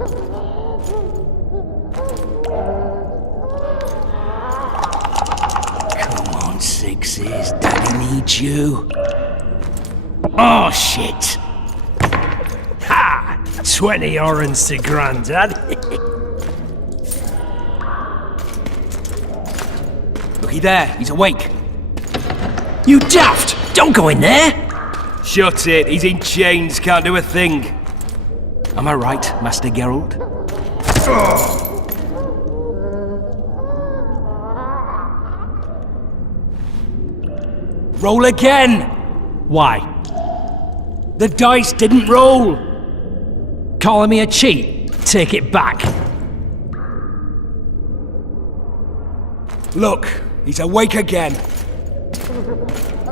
Come on, Sixes. Daddy needs you. Oh, shit. Ha! 20 orange to Grandad. Looky there, he's awake. You daft! Don't go in there! Shut it, he's in chains, can't do a thing. Am I right, Master Geralt? Roll again! Why? The dice didn't roll! Calling me a cheat? Take it back. Look, he's awake again.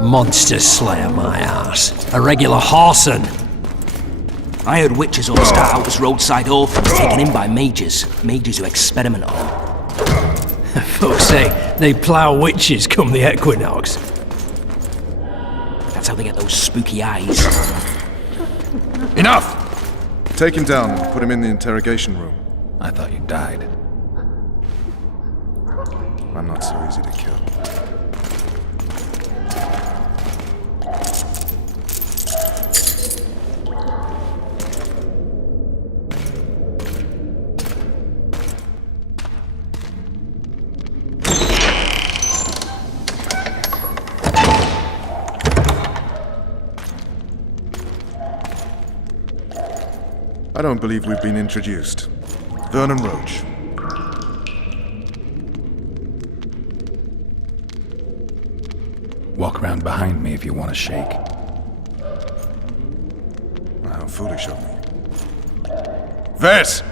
Monster Slayer, my ass. A regular whoreson. I heard witches all start out as roadside orphans taken in by mages. Mages who experiment on them. Folks say they plough witches come the equinox. That's how they get those spooky eyes. Enough! Take him down and put him in the interrogation room. I thought you died. I'm not so easy to kill. I don't believe we've been introduced. Vernon Roach. Walk around behind me if you want to shake. How foolish of me. Ves!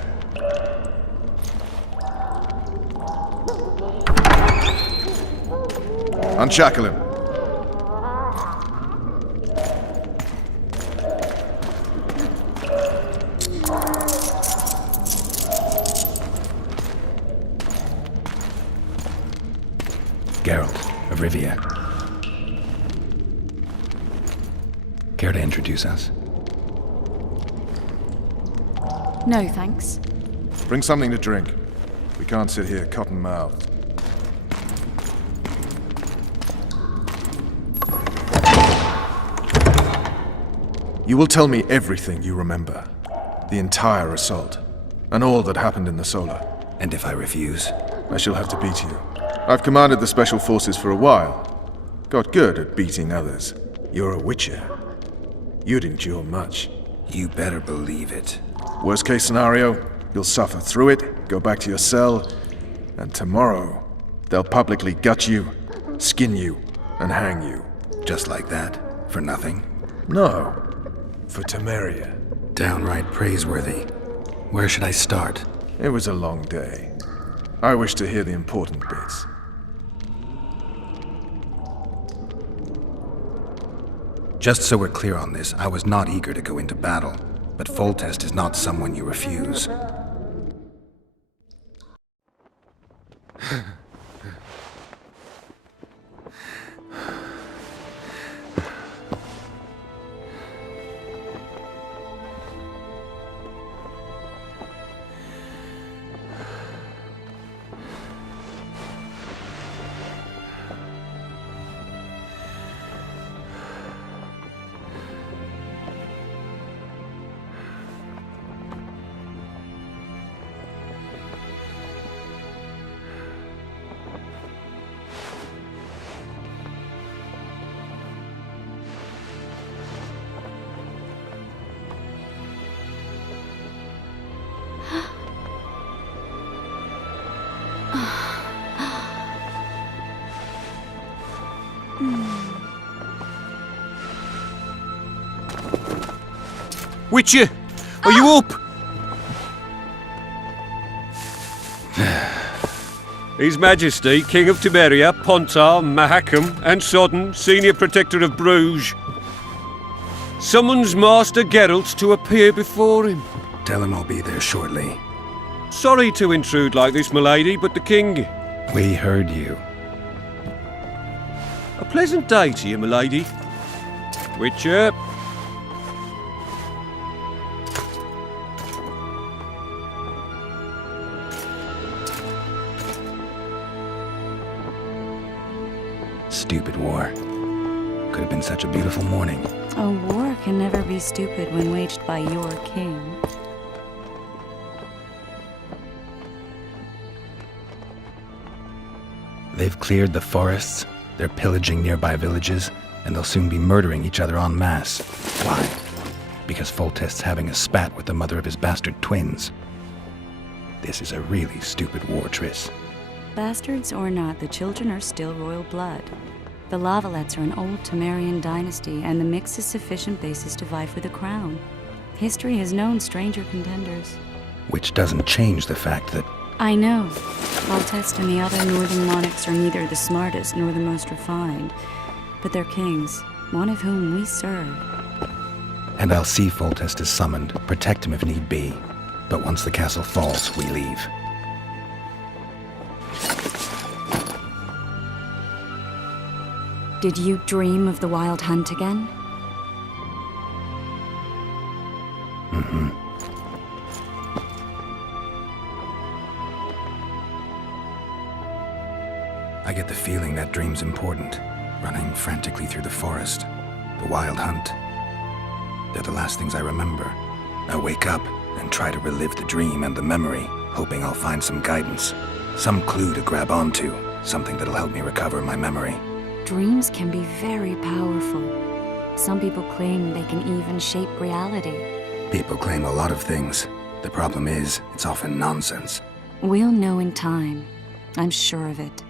Unshackle him. Geralt of Rivia. Care to introduce us? No, thanks. Bring something to drink. We can't sit here cotton-mouthed. You will tell me everything you remember. The entire assault. And all that happened in the Solar. And if I refuse? I shall have to beat you. I've commanded the Special Forces for a while. Got good at beating others. You're a Witcher. You'd endure much. You better believe it. Worst case scenario, you'll suffer through it, go back to your cell, and tomorrow, they'll publicly gut you, skin you, and hang you. Just like that? For nothing? No. For Temeria. Downright praiseworthy. Where should I start? It was a long day. I wish to hear the important bits. Just so we're clear on this, I was not eager to go into battle, but Foltest is not someone you refuse. Witcher, are you up? His Majesty, King of Temeria, Pontar, Mahakam, and Sodden, Senior Protector of Bruges, summons Master Geralt to appear before him. Tell him I'll be there shortly. Sorry to intrude like this, milady, but the King... We heard you. A pleasant day to you, milady. Witcher. stupid war. Could have been such a beautiful morning. A war can never be stupid when waged by your king. They've cleared the forests, they're pillaging nearby villages, and they'll soon be murdering each other en masse. Why? Because Foltest's having a spat with the mother of his bastard twins. This is a really stupid war, Triss. Bastards or not, the children are still royal blood. The Lavalettes are an old Temerian dynasty, and the mix is sufficient basis to vie for the crown. History has known stranger contenders. Which doesn't change the fact that I know. Foltest and the other northern monarchs are neither the smartest nor the most refined, but they're kings, one of whom we serve. And I'll see Foltest is summoned, protect him if need be. But once the castle falls, we leave. Did you dream of the Wild Hunt again? Mm-hmm. I get the feeling that dream's important. Running frantically through the forest. The Wild Hunt. They're the last things I remember. I wake up and try to relive the dream and the memory, hoping I'll find some guidance. Some clue to grab onto. Something that'll help me recover my memory. Dreams can be very powerful. Some people claim they can even shape reality. People claim a lot of things. The problem is, it's often nonsense. We'll know in time. I'm sure of it.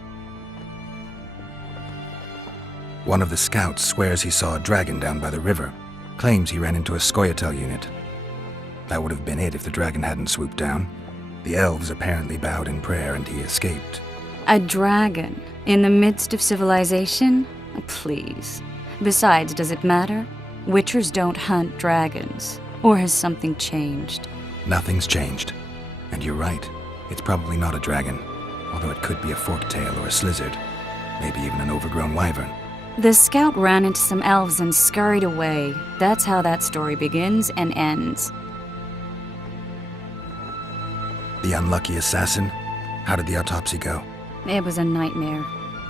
One of the scouts swears he saw a dragon down by the river. Claims he ran into a Scoia'tael unit. That would have been it if the dragon hadn't swooped down. The elves apparently bowed in prayer and he escaped. A dragon? In the midst of civilization? Please. Besides, does it matter? Witchers don't hunt dragons. Or has something changed? Nothing's changed. And you're right. It's probably not a dragon. Although it could be a forktail or a slizzard. Maybe even an overgrown wyvern. The scout ran into some elves and scurried away. That's how that story begins and ends. The unlucky assassin? How did the autopsy go? It was a nightmare.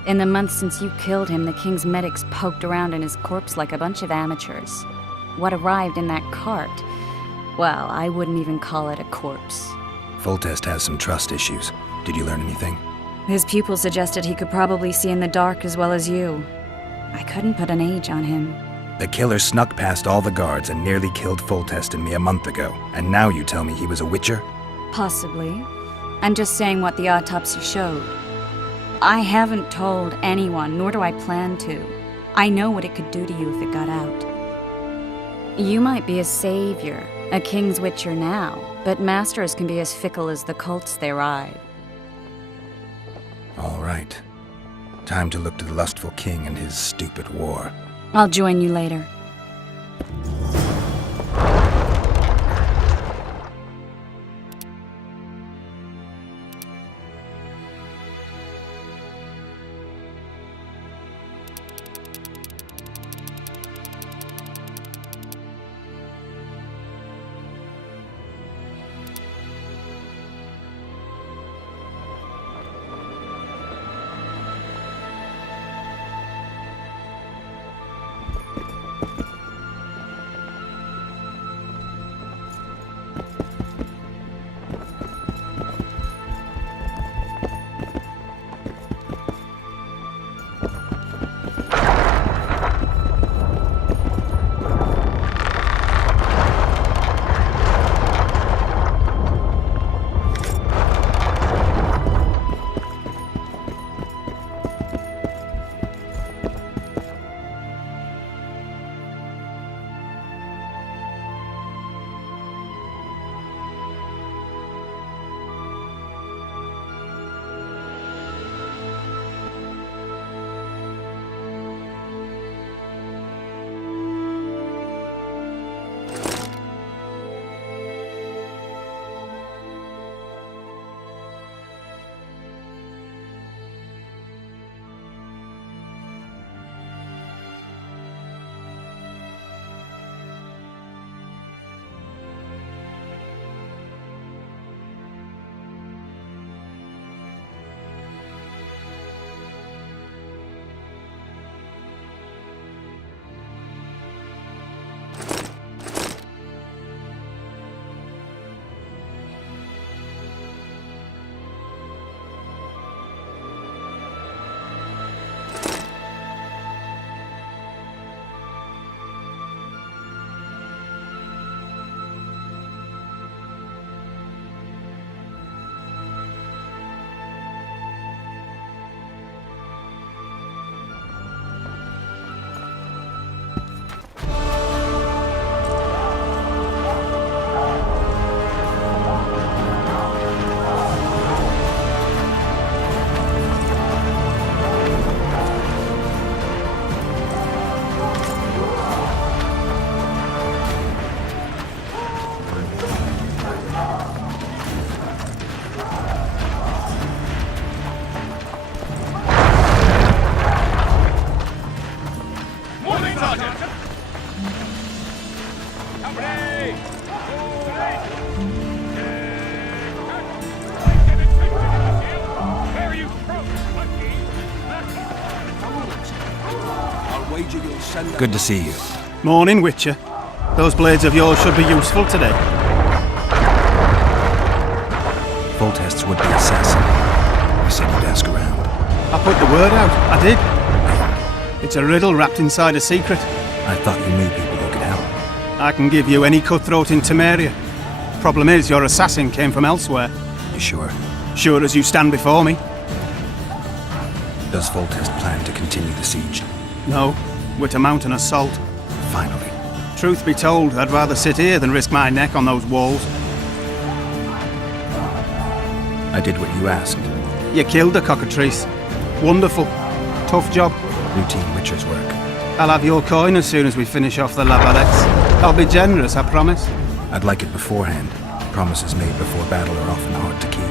In the months since you killed him, the king's medics poked around in his corpse like a bunch of amateurs. What arrived in that cart? Well, I wouldn't even call it a corpse. Foltest has some trust issues. Did you learn anything? His pupil suggested he could probably see in the dark as well as you. I couldn't put an age on him. The killer snuck past all the guards and nearly killed Foltest and me a month ago. And now you tell me he was a witcher? Possibly. I'm just saying what the autopsy showed. I haven't told anyone, nor do I plan to. I know what it could do to you if it got out. You might be a savior, a king's witcher now, but masters can be as fickle as the cults they ride. All right. Time to look to the lustful king and his stupid war. I'll join you later. Good to see you. Morning, Witcher. Those blades of yours should be useful today. Foltest's would-be assassin. You said you'd ask around. I put the word out. I did. It's a riddle wrapped inside a secret. I thought you knew people who could help. I can give you any cutthroat in Temeria. Problem is, your assassin came from elsewhere. You sure? Sure as you stand before me. Does Foltest plan to continue the siege? No, we're to mount an assault. Finally. Truth be told, I'd rather sit here than risk my neck on those walls. I did what you asked. You killed the cockatrice. Wonderful. Tough job. Routine Witcher's work. I'll have your coin as soon as we finish off the Lavalettes. I'll be generous, I promise. I'd like it beforehand. Promises made before battle are often hard to keep.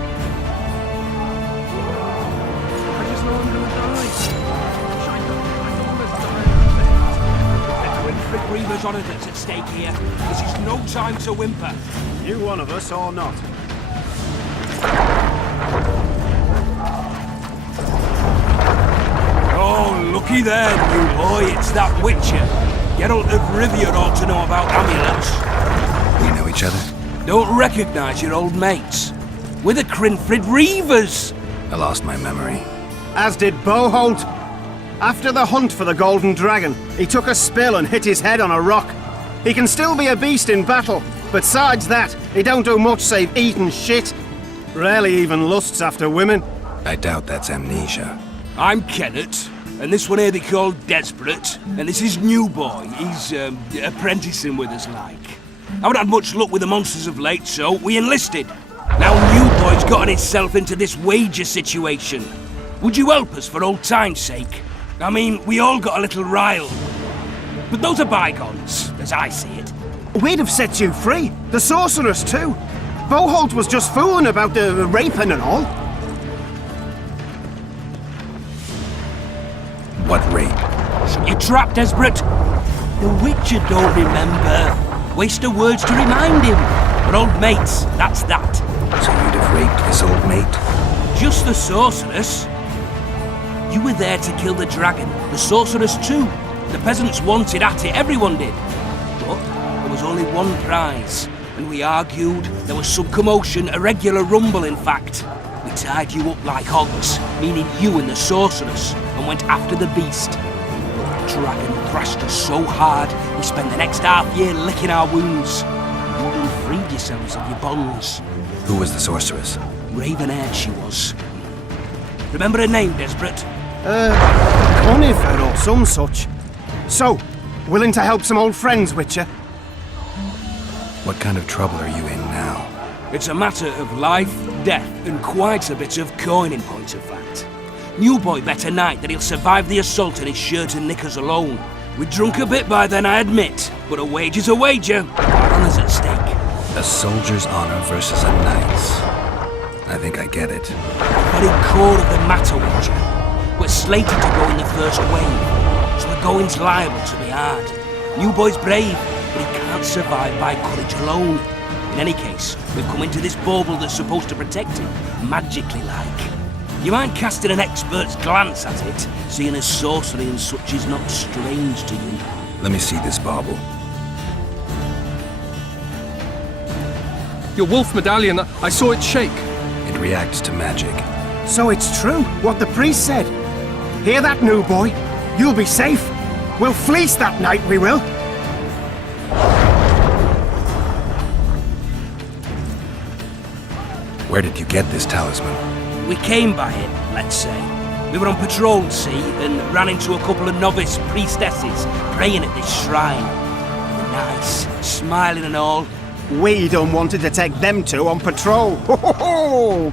Reavers on it that's at stake here. This is no time to whimper. You one of us or not? Oh, looky there, new boy. It's that Witcher. Geralt of Rivia ought to know about amulets. We know each other? Don't recognise your old mates. We're the Crinfrid Reavers. I lost my memory. As did Boholt. After the hunt for the Golden Dragon, he took a spill and hit his head on a rock. He can still be a beast in battle, but besides that, he don't do much save eat and shit. Rarely even lusts after women. I doubt that's amnesia. I'm Kenneth, and this one here they call Desperate, and this is New Boy. He's apprenticing with us like. I haven't had much luck with the monsters of late, so we enlisted. Now New Boy's gotten himself into this wager situation. Would you help us for old time's sake? I mean, we all got a little rile. But those are bygones, as I see it. We'd have set you free. The sorceress too. Boholt was just fooling about the raping and all. What rape? Shut your trap, Desperate. The Witcher don't remember. Waste of words to remind him. But old mates, that's that. So you'd have raped this old mate? Just the sorceress. You were there to kill the dragon, the sorceress too. The peasants wanted at it, everyone did. But there was only one prize, and we argued. There was some commotion, a regular rumble in fact. We tied you up like hogs, meaning you and the sorceress, and went after the beast. The dragon thrashed us so hard, we spent the next half year licking our wounds. You done freed yourselves of your bonds. Who was the sorceress? Raven-haired she was. Remember her name, Desperate? Conifer or some such. So, willing to help some old friends, Witcher? What kind of trouble are you in now? It's a matter of life, death, and quite a bit of coin in point of fact. New Boy bet tonight that he'll survive the assault in his shirt and knickers alone. We'd drunk a bit by then, I admit, but a wager's a wager. Our honour's at stake. A soldier's honor versus a knight's. I think I get it. The very core of the matter, Witcher. We're slated to go in the first wave, so the going's liable to be hard. New Boy's brave, but he can't survive by courage alone. In any case, we've come into this bauble that's supposed to protect him, magically like. You mind casting an expert's glance at it, seeing as sorcery and such is not strange to you? Let me see this bauble. Your wolf medallion, I saw it shake. It reacts to magic. So it's true, what the priest said. Hear that, New Boy? You'll be safe. We'll fleece that night, we will. Where did you get this talisman? We came by it, let's say. We were on patrol, see, and ran into a couple of novice priestesses praying at this shrine. They were nice, smiling and all. We done wanted to take them two on patrol.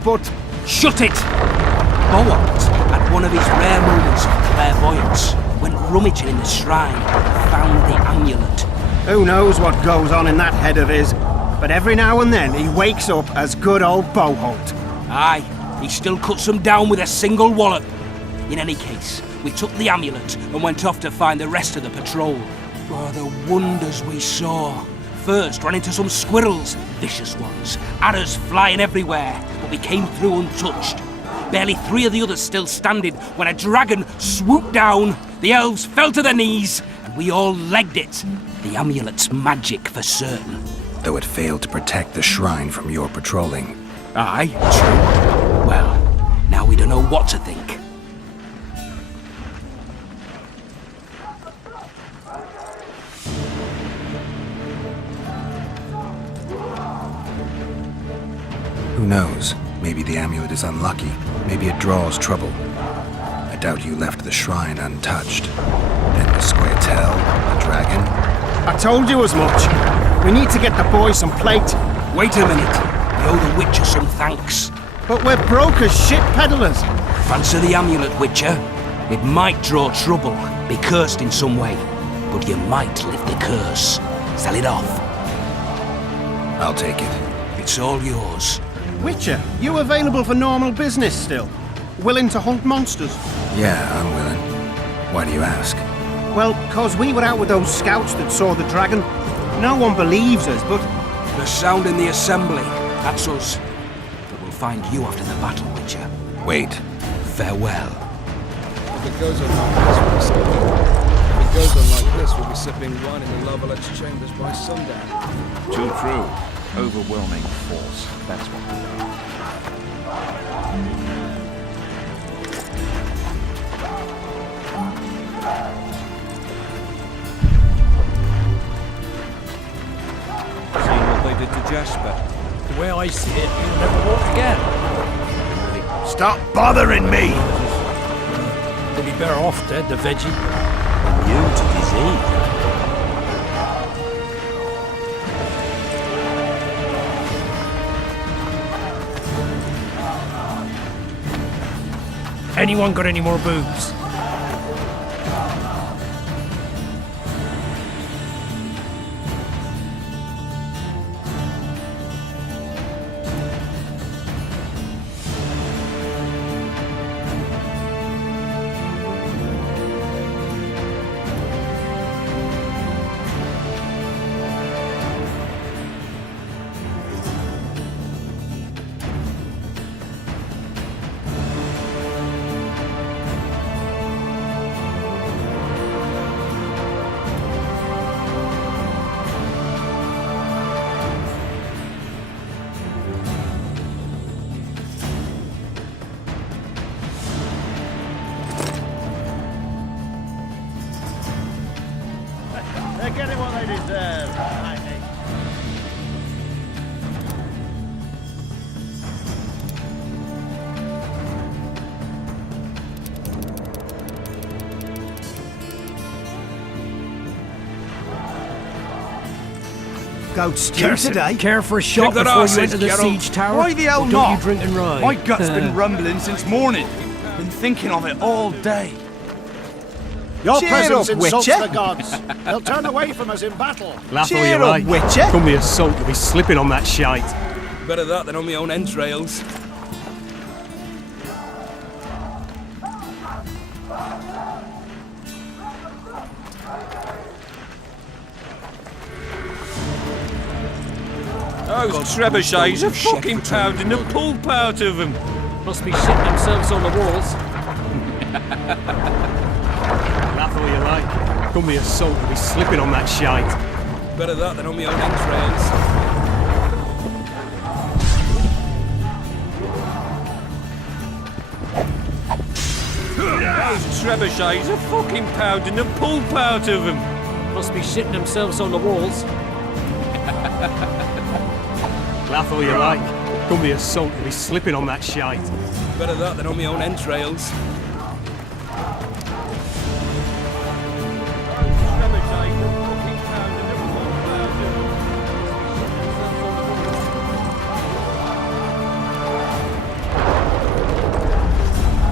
But Shut it! Boholt had one of his rare moments of clairvoyance, went rummaging in the shrine and found the amulet. who knows what goes on in that head of his? But every now and then he wakes up as good old Boholt. Aye, he still cuts them down with a single wallop. In any case, we took the amulet and went off to find the rest of the patrol. Oh, the wonders we saw. First, ran into some squirrels, vicious ones, arrows flying everywhere, but we came through untouched. Barely 3 of the others still standing when a dragon swooped down, the elves fell to their knees, and and we all legged it. The amulet's magic for certain. Though it failed to protect the shrine from your patrolling. Aye, true. Well, now we don't know what to think. Who knows? Maybe the amulet is unlucky. Maybe it draws trouble. I doubt you left the shrine untouched. Then the Scoia'tael, the dragon. I told you as much. We need to get the boy some plate. Wait a minute. We owe the Witcher some thanks. But we're broke as shit peddlers. Fancy the amulet, Witcher. It might draw trouble, be cursed in some way, but you might lift the curse. Sell it off. I'll take it. It's all yours. Witcher, you available for normal business still? Willing to hunt monsters? Yeah, I'm willing. Why do you ask? Well, 'cause we were out with those scouts that saw the dragon. No one believes us, but The sound in the assembly. That's us. But we'll find you after the battle, Witcher. Wait. Farewell. If it goes on like this, we'll be sipping wine in the Lovelet's chambers by sundown. Too true. Overwhelming force. That's what we are. Seeing what they did to Jasper. The way I see it, he'll never walk again. Stop bothering me! He'll be better off dead, the veggie. You to disease. Anyone got any more boobs? They're getting what they deserve, I think. goat stew today. Care for a shot Take that before arse, you enter the Geralt. siege tower? Why the hell Or don't not? you drink and ride? My gut's been rumbling since morning. Been thinking of it all day. Your Cheer presence up, insults Witcher. the gods. They'll turn away from us in battle. Laugh all Cheer you up, like. Witcher. Come the assault, you'll be slipping on that shite. Better that than on my own entrails. Those trebuchets are fucking pounding the pulp out of them. Must be shitting themselves on the walls. Laugh all you like. Come the assault, you'll be slipping on that shite. Better that than on my own entrails. Those trebuchets are fucking pounding the pulp out of them. Must be shitting themselves on the walls. Laugh all you like. Come the assault, you'll be slipping on that shite. Better that than on my own entrails.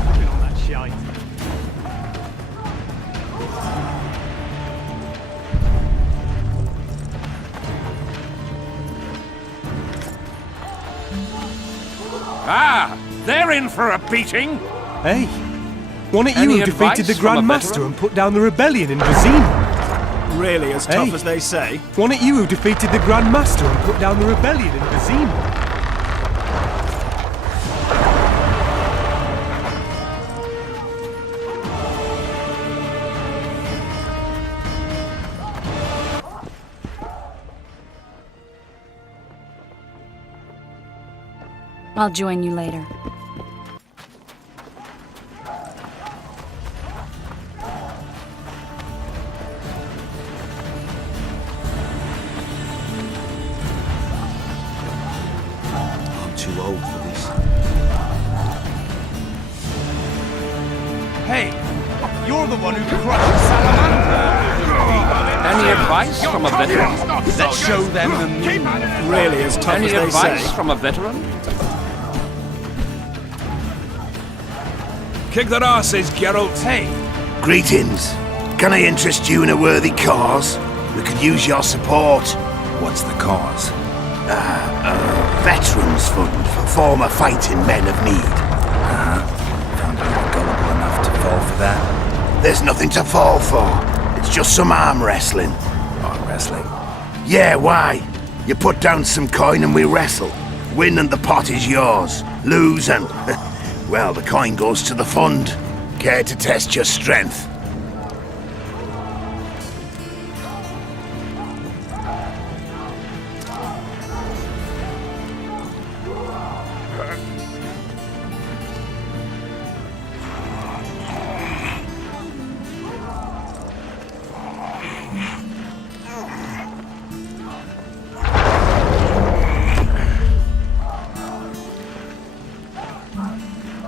Slipping on that shite. Ah! They're in for a beating! Hey, wasn't it you Any who defeated the advice from a Grand Master veteran? and put down the rebellion in Vizima? Really as tough Hey. as they say? Wasn't it you who defeated the Grand Master and put down the rebellion in Vizima? I'll join you later. I'm too old for this. Hey, you're the one who crushed Salamander. Any advice from a veteran? Let's show them the meaning. Really as tough Any as they advice say. from a veteran? Kick their asses, Geralt. Hey, Greetings. Can I interest you in a worthy cause? We could use your support. What's the cause? Veterans Fund for former fighting men of need. Found you gullible enough to fall for that? There's nothing to fall for. It's just some arm wrestling. Arm wrestling? Yeah, why? You put down some coin and we wrestle. Win and the pot is yours. Lose and... well, the coin goes to the fund. Care to test your strength?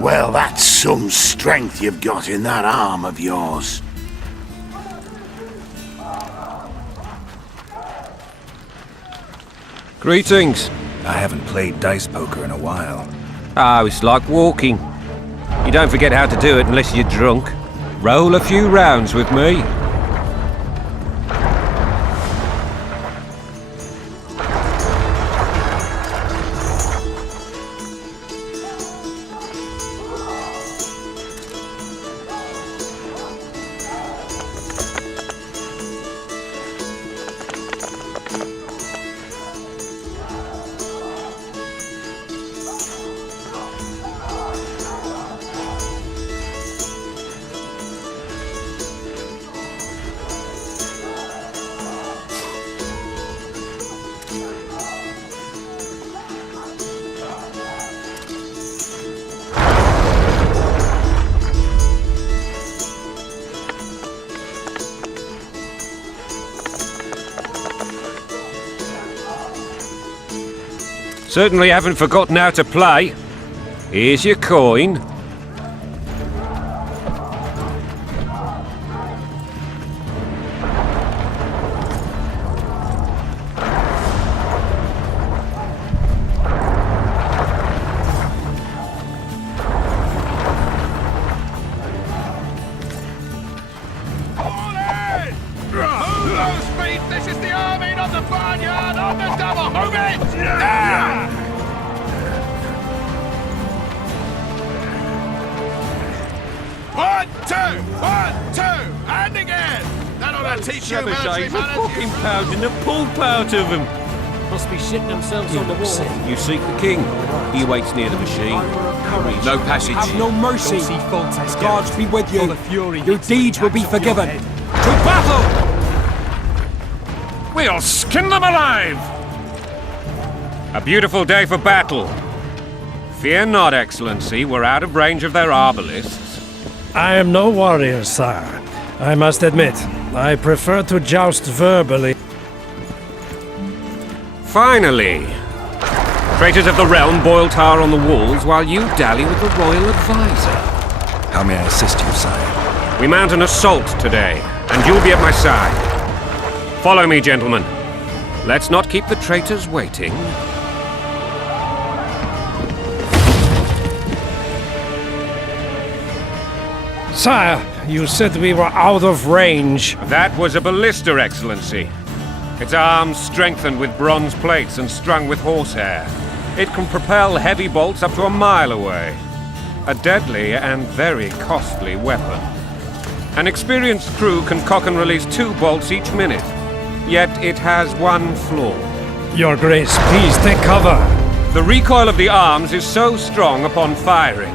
Well, that's some strength you've got in that arm of yours. Greetings. I haven't played dice poker in a while. Ah, it's like walking. You don't forget how to do it unless you're drunk. Roll a few rounds with me. Certainly haven't forgotten how to play. Here's your coin. This is the army, not the barnyard! On the double! Move it! One, two, and again! That ought to teach you military manners. Fucking pounding the pulp out of them. must be shitting themselves on the wall. You seek the king. He waits near the machine. No passage. Have no mercy. Don't see faults, The gods be with you. Full of fury, Your it's deeds will be attacks on your forgiven. head. To battle! We'll skin them alive! A beautiful day for battle. Fear not, Excellency. We're out of range of their arbalists. I am no warrior, sire. I must admit, I prefer to joust verbally. Finally! Traitors of the realm boil tar on the walls while you dally with the royal advisor. How may I assist you, sire? We mount an assault today, and you'll be at my side. Follow me, gentlemen. Let's not keep the traitors waiting. Sire, you said we were out of range. That was a ballista, Excellency. Its arms strengthened with bronze plates and strung with horsehair. It can propel heavy bolts up to a mile away. A deadly and very costly weapon. An experienced crew can cock and release 2 bolts each minute. Yet it has one flaw. Your Grace, please take cover. The recoil of the arms is so strong upon firing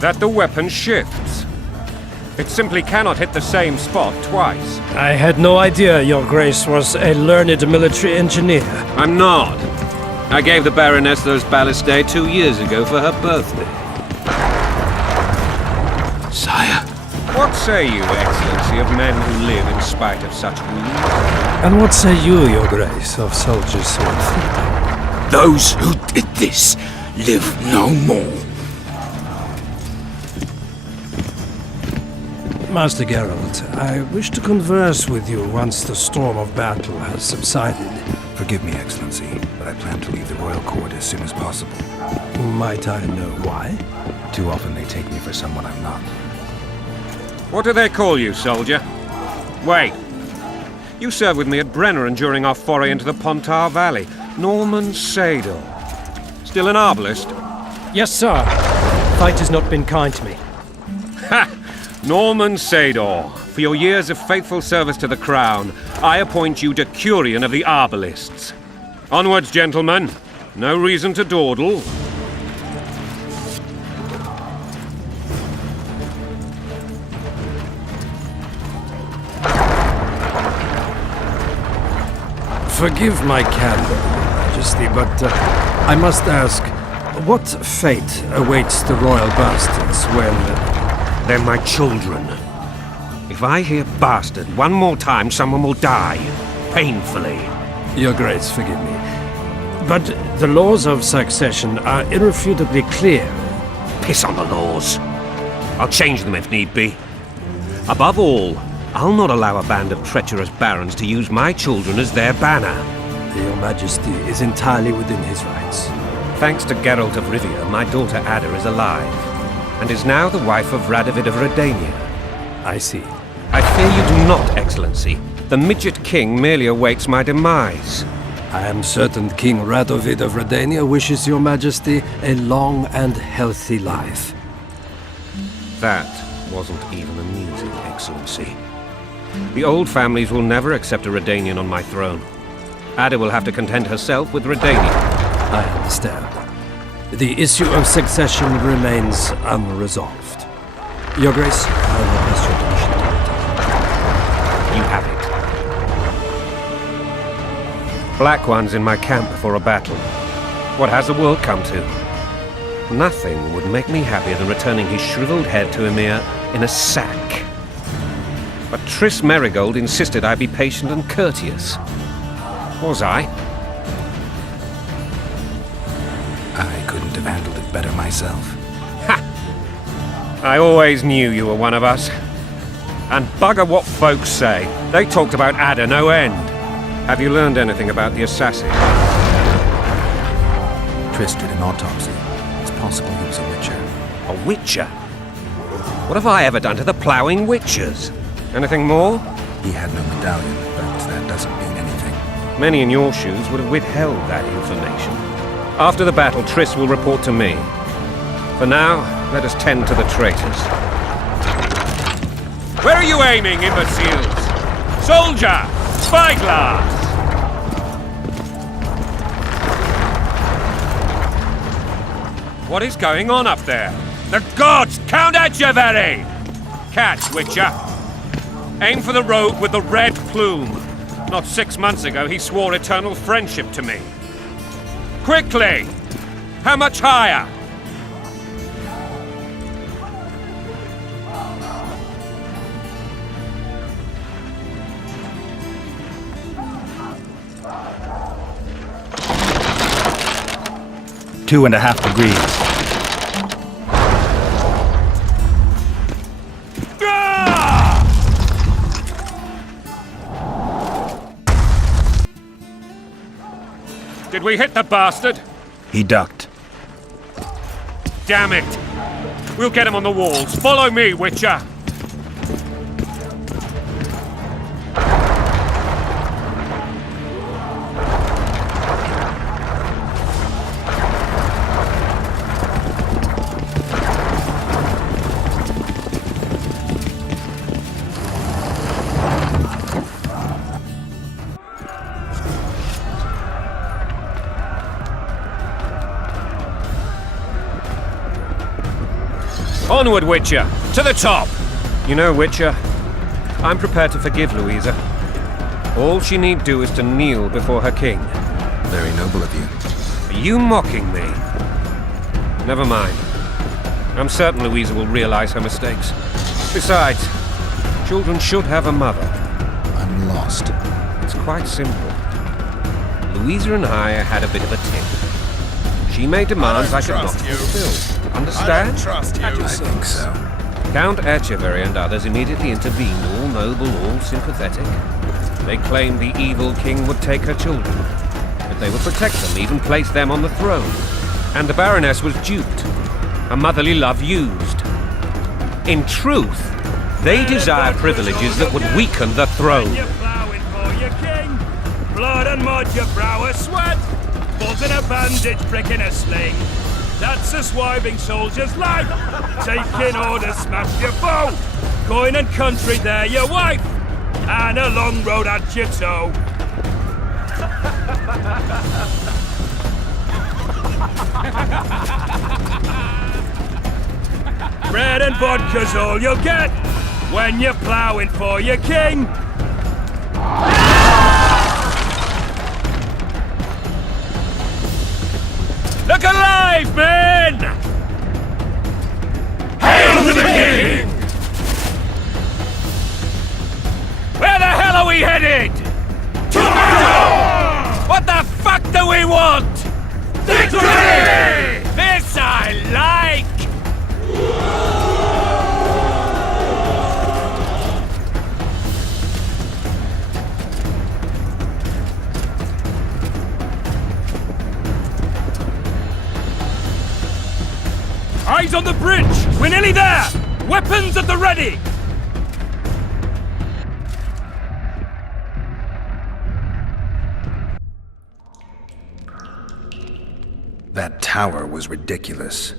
that the weapon shifts. It simply cannot hit the same spot twice. I had no idea Your Grace was a learned military engineer. I'm not. I gave the Baroness those ballistae 2 years ago for her birthday. Sire. What say you, Excellency, of men who live in spite of such wounds? And what say you, Your Grace, of soldiers so inflicted? Those who did this live no more. Master Geralt, I wish to converse with you once the storm of battle has subsided. Forgive me, Excellency, but I plan to leave the royal court as soon as possible. Might I know why? Too often they take me for someone I'm not. What do they call you, soldier? Wait. You served with me at Brenneran during our foray into the Pontar Valley. Norman Sador. Still an arbalist? Yes, sir. Fate has not been kind to me. Ha! Norman Sador, for your years of faithful service to the Crown, I appoint you Decurion of the Arbalists. Onwards, gentlemen. No reason to dawdle. Forgive my candor, Your Majesty, but I must ask, what fate awaits the royal bastards when... They're my children. If I hear bastard one more time, someone will die. Painfully. Your Grace, forgive me. But the laws of succession are irrefutably clear. Piss on the laws. I'll change them if need be. Above all, I'll not allow a band of treacherous barons to use my children as their banner. Your Majesty is entirely within his rights. Thanks to Geralt of Rivia, my daughter Ada is alive, and is now the wife of Radovid of Redania. I see. I fear you do not, Excellency. The Midget King merely awaits my demise. I am certain King Radovid of Redania wishes Your Majesty a long and healthy life. That wasn't even amusing, Excellency. The old families will never accept a Redanian on my throne. Ada will have to content herself with Redania. I understand. The issue of succession remains unresolved. Your Grace, I request your permission to return. You have it. Black One's in my camp before a battle. What has the world come to? Nothing would make me happier than returning his shriveled head to Emir in a sack. But Triss Merigold insisted I be patient and courteous. Was I? I couldn't have handled it better myself. Ha! I always knew you were one of us. And bugger what folks say. They talked about Ada no end. Have you learned anything about the assassin? Triss did an autopsy. It's possible he was a witcher. A witcher? What have I ever done to the ploughing witchers? Anything more? He had no medallion, but that doesn't mean anything. Many in your shoes would have withheld that information. After the battle, Triss will report to me. For now, let us tend to the traitors. Where are you aiming, imbeciles? Soldier! Spyglass! What is going on up there? The gods! Count Etcheverry! Catch, Witcher! Aim for the rogue with the red plume. Not 6 months ago, he swore eternal friendship to me. Quickly! How much higher? Two and a half degrees. Did we hit the bastard? He ducked. Damn it! We'll get him on the walls. Follow me, Witcher! Onward, Witcher! To the top! You know, Witcher, I'm prepared to forgive Louisa. All she need do is to kneel before her king. Very noble of you. Are you mocking me? Never mind. I'm certain Louisa will realize her mistakes. Besides, children should have a mother. I'm lost. It's quite simple. Louisa and I had a bit of a tiff. She made demands I could not fulfill. Understand? I think so. Count Etcheverry and others immediately intervened, all noble, all sympathetic. They claimed the evil king would take her children, but they would protect them, even place them on the throne. And the Baroness was duped, her motherly love used. In truth, they desire privileges that would weaken the throne. You're plowing for your king. Blood and mud, your brow a sweat. Balls in a bandage, prick in a sling. That's a swiving soldier's life. Taking orders, smash your foe. Coin and country, there your wife. And a long road at your toe. Bread and vodka's all you'll get when you're plowing for your king. Look alive, men! Hail to the king! Where the hell are we headed? To what the fuck do we want? Victory! This I like! Eyes on the bridge! We're nearly there! Weapons at the ready! That tower was ridiculous.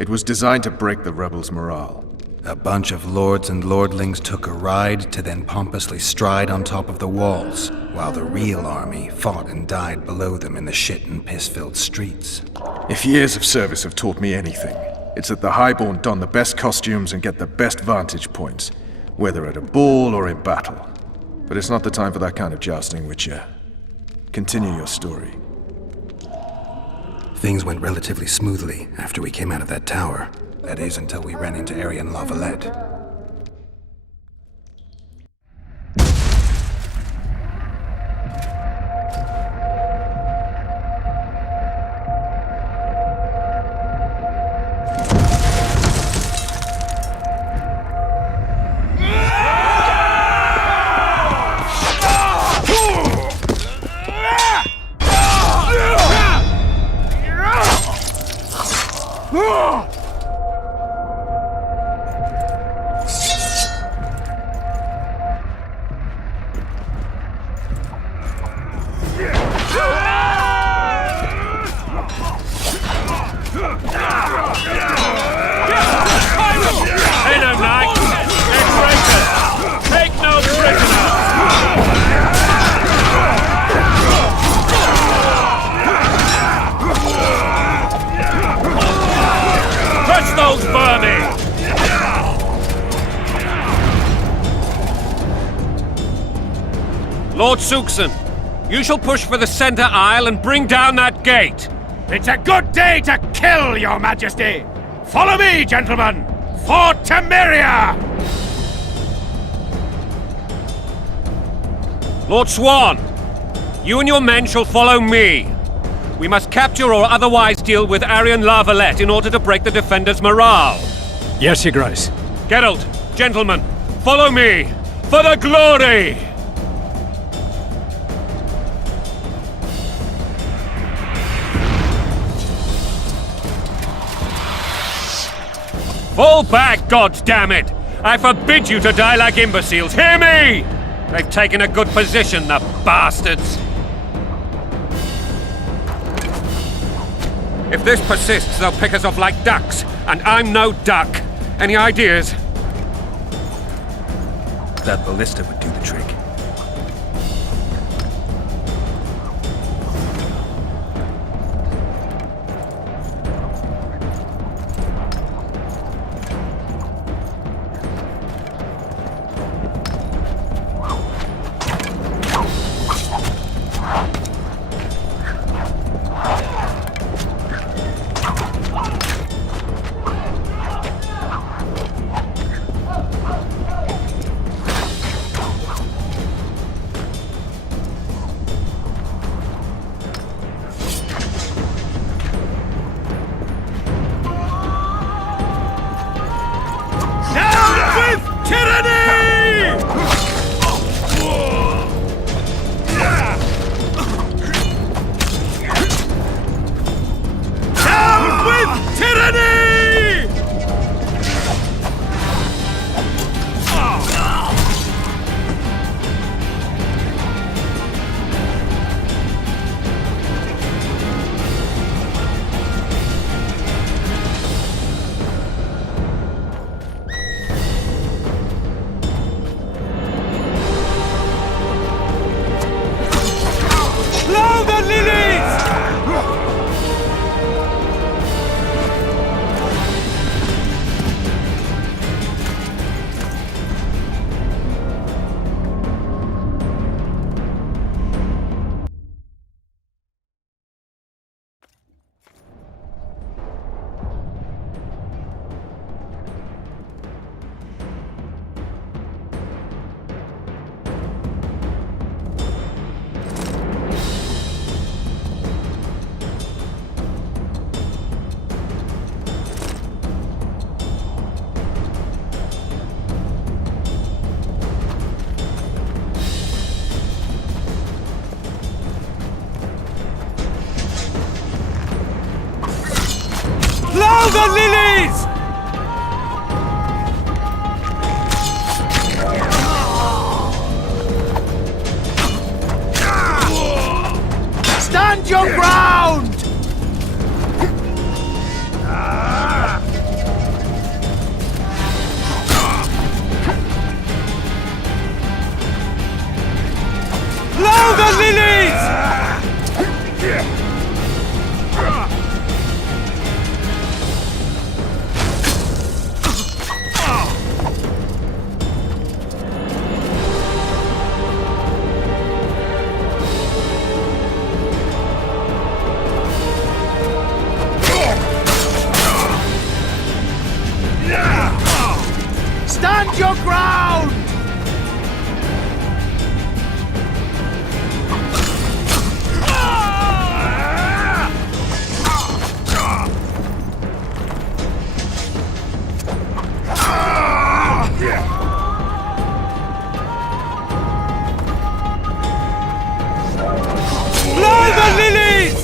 It was designed to break the rebels' morale. A bunch of lords and lordlings took a ride to then pompously stride on top of the walls, while the real army fought and died below them in the shit and piss-filled streets. If years of service have taught me anything, it's that the Highborn don the best costumes and get the best vantage points, whether at a ball or in battle. But it's not the time for that kind of jousting, Witcher. Continue your story. Things went relatively smoothly after we came out of that tower. That is, until we ran into Arian La Valette. Lord Suxon, you shall push for the center aisle and bring down that gate. It's a good day to kill, your majesty! Follow me, gentlemen! For Temeria! Lord Swan, you and your men shall follow me. We must capture or otherwise deal with Arian La Valette in order to break the defenders' morale. Yes, Your Grace. Geralt, gentlemen, follow me! For the glory! Fall back, goddammit! I forbid you to die like imbeciles, hear me! They've taken a good position, the bastards! If this persists, they'll pick us off like ducks, and I'm no duck. Any ideas? That ballista would do the trick. tyranny! Down with tyranny! Blow the lilies! Blow the lilies! Stand your ground! Blow the lilies! Stand your ground! Blow the lilies!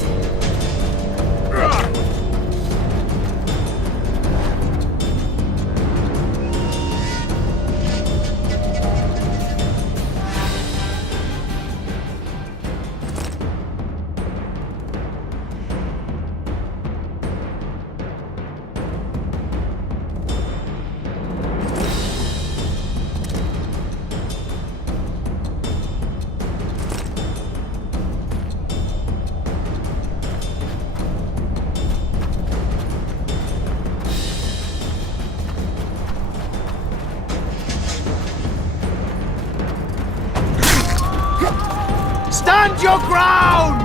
Stand your ground!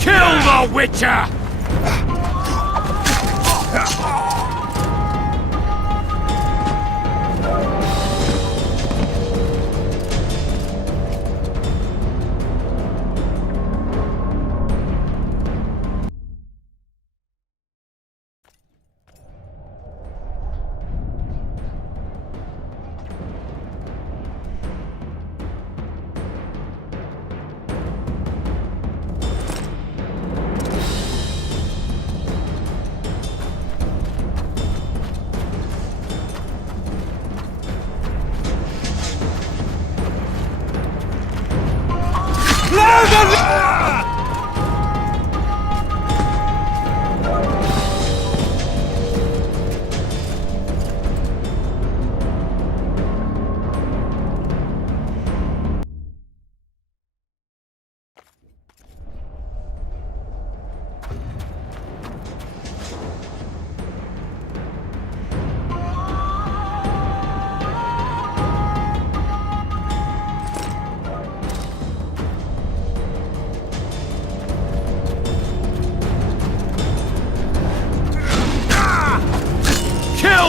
Kill the Witcher!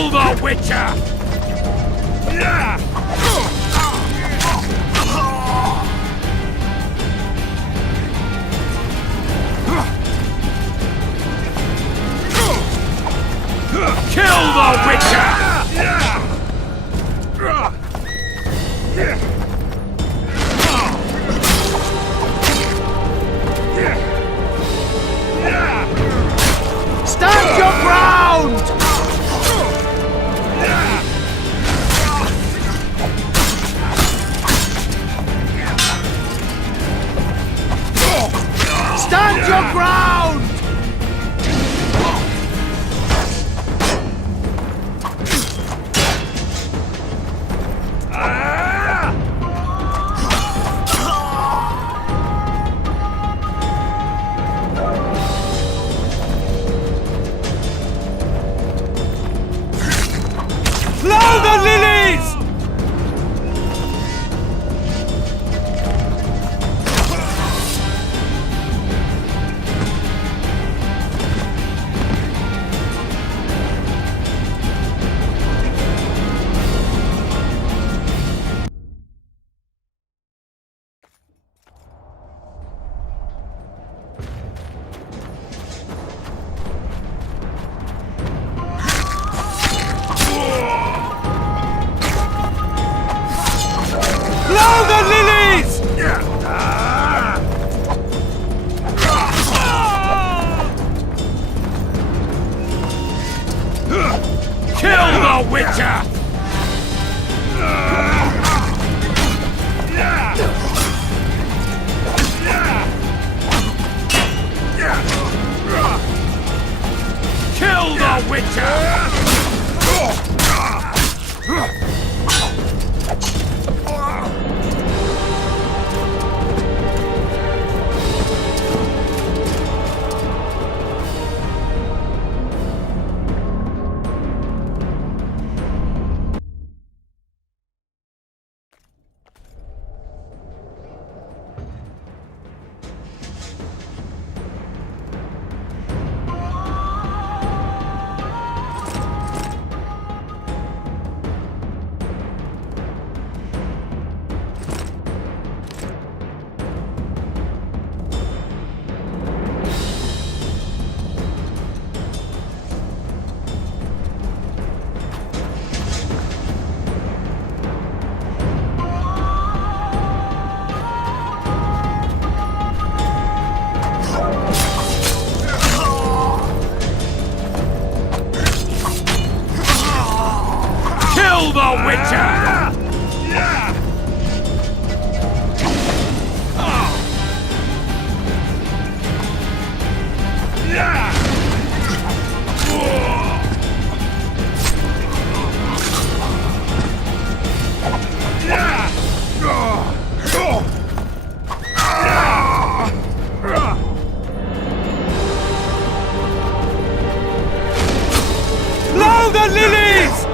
Kill the Witcher! Kill the Witcher! Stand your ground! Stand your ground! Blow the lilies! Blow the lilies! Kill the Witcher! Kill the Witcher! Kill the Witcher! Blow the lilies!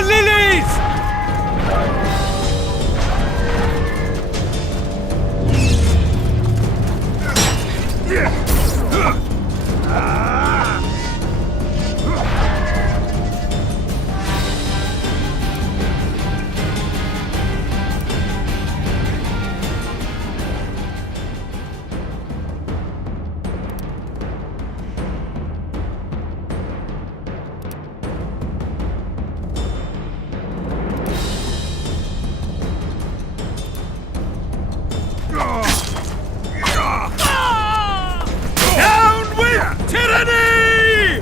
the lilies! Down with tyranny!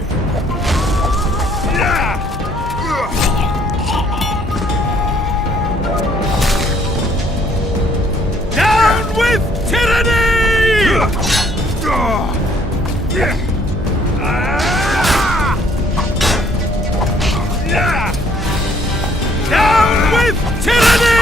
Down with tyranny! Down with tyranny!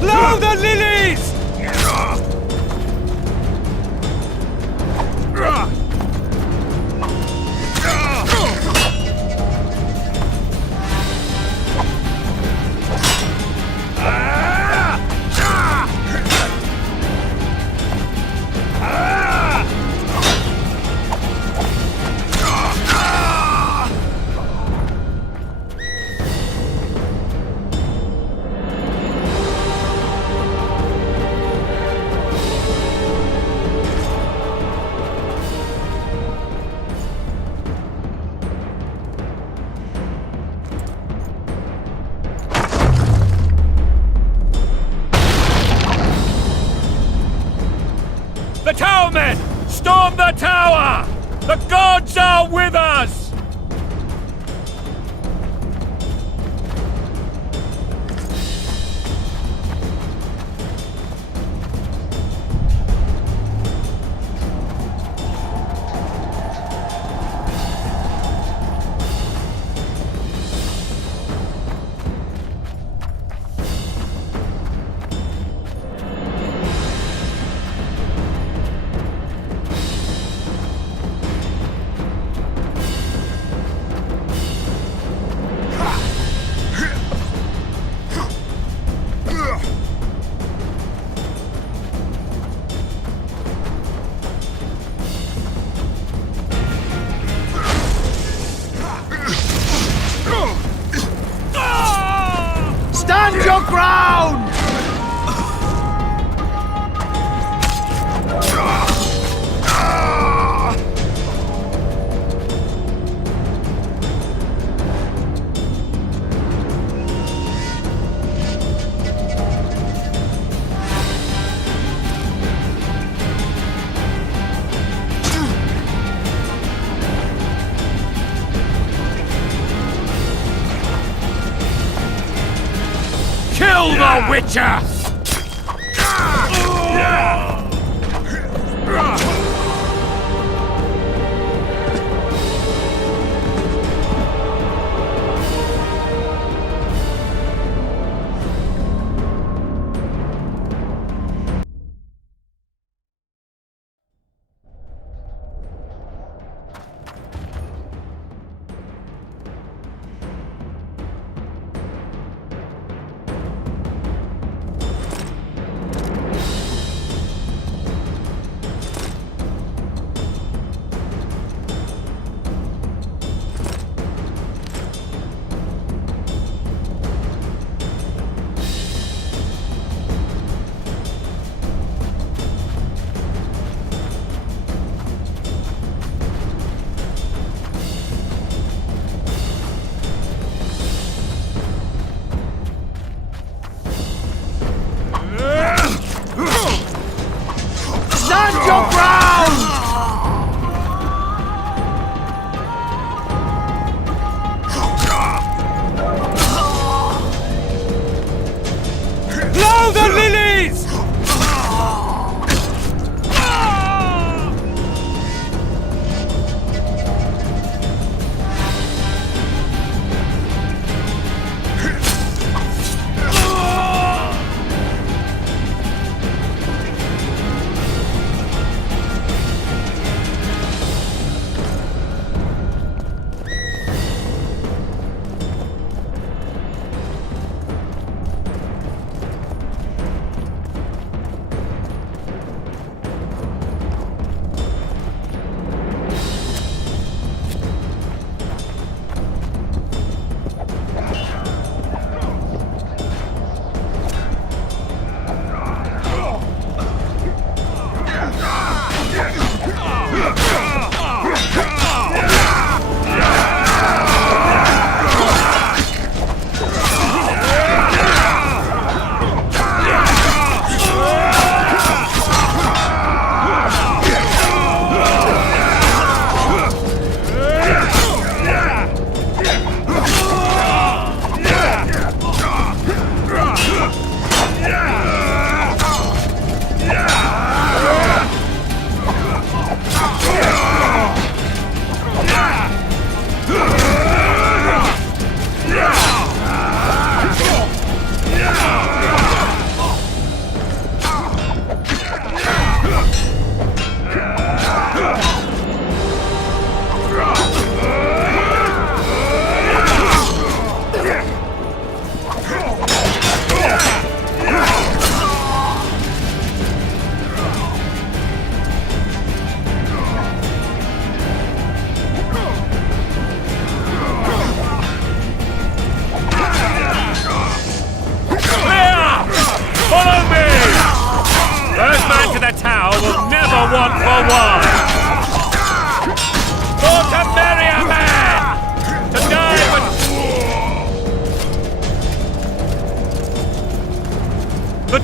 Blow the lilies! The towermen! Storm the tower! The gods are with us! Stand your ground! Kill the Witcher!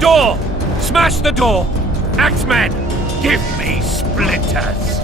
door! Smash the door! Axemen, give me splinters!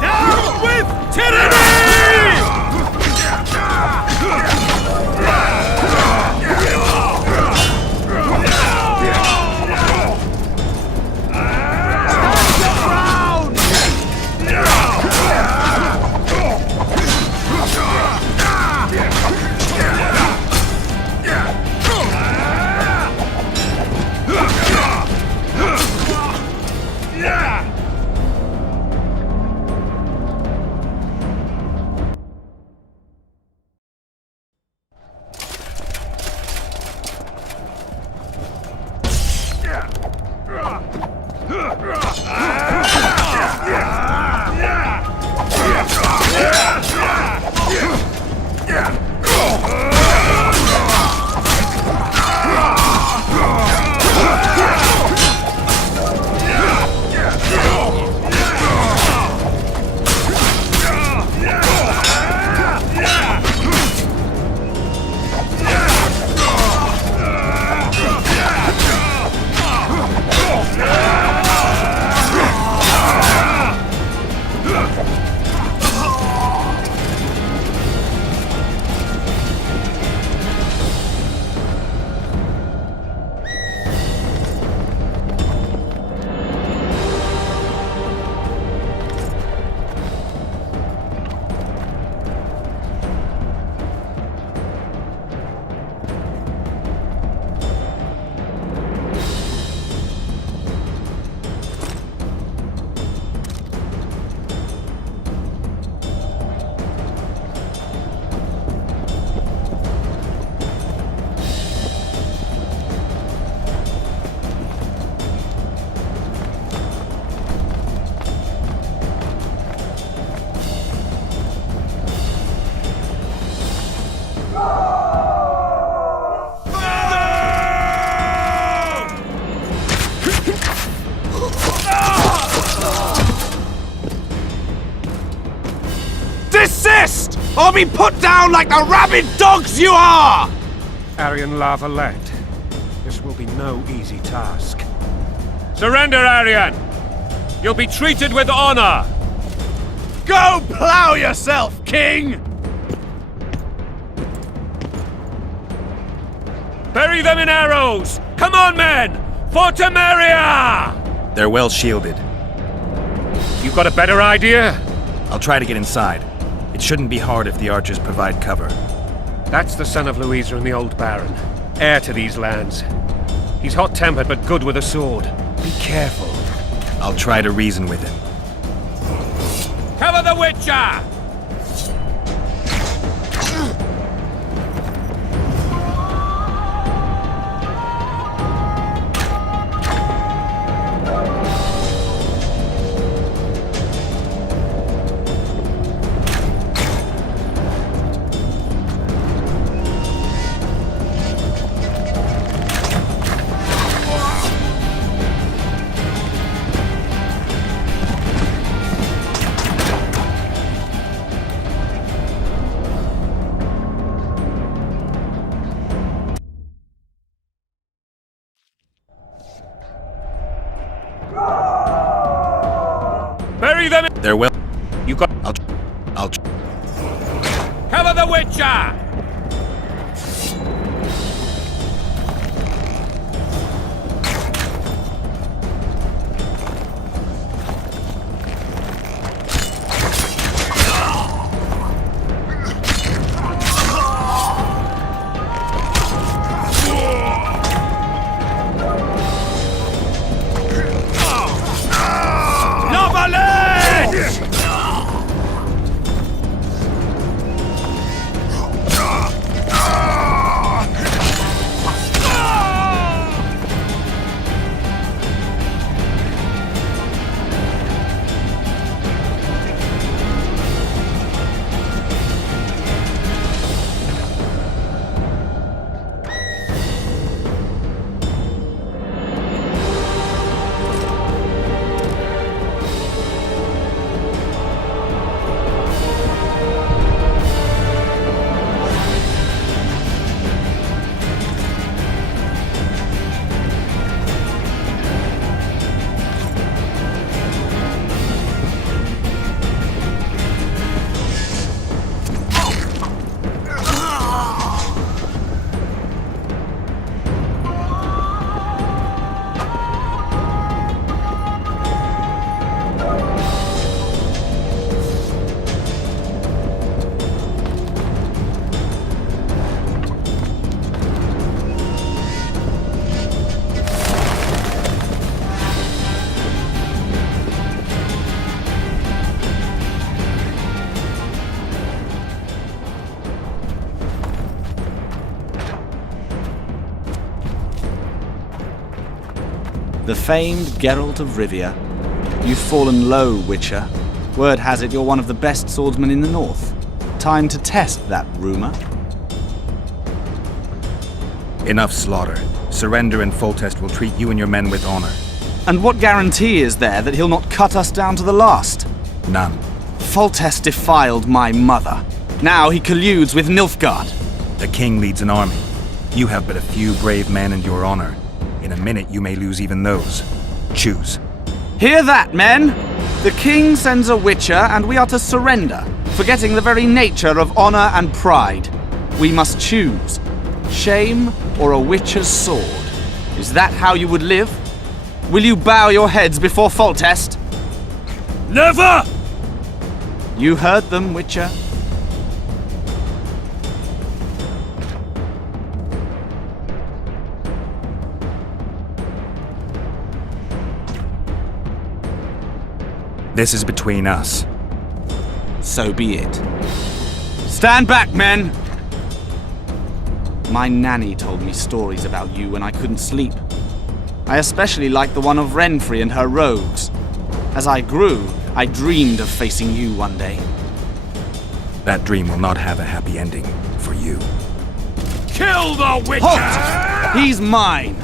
Down with tyranny! Desist! Or be put down like the rabid dogs you are! Aryan La Valette, this will be no easy task. Surrender, Aryan! You'll be treated with honor! Go plow yourself, King! Bury them in arrows! Come on, men! For Temeria! They're well shielded. You got a better idea? I'll try to get inside. It shouldn't be hard if the archers provide cover. That's the son of Louisa and the old Baron. Heir to these lands. He's hot-tempered but good with a sword. Be careful. I'll try to reason with him. Cover the Witcher! Bury them. There will. You got. I'll. Cover the Witcher. The famed Geralt of Rivia. You've fallen low, Witcher. Word has it you're one of the best swordsmen in the north. Time to test that rumor. Enough slaughter. Surrender and Foltest will treat you and your men with honor. And what guarantee is there that he'll not cut us down to the last? None. Foltest defiled my mother. Now he colludes with Nilfgaard. The king leads an army. You have but a few brave men and your honor. In a minute, you may lose even those. Choose. Hear that, men? The king sends a Witcher, and we are to surrender, forgetting the very nature of honor and pride. We must choose. Shame or a Witcher's sword. Is that how you would live? Will you bow your heads before Foltest? Never! You heard them, Witcher. This is between us. So be it. Stand back, men! My nanny told me stories about you when I couldn't sleep. I especially liked the one of Renfri and her rogues. As I grew, I dreamed of facing you one day. That dream will not have a happy ending for you. Kill the Witcher! Halt! He's mine!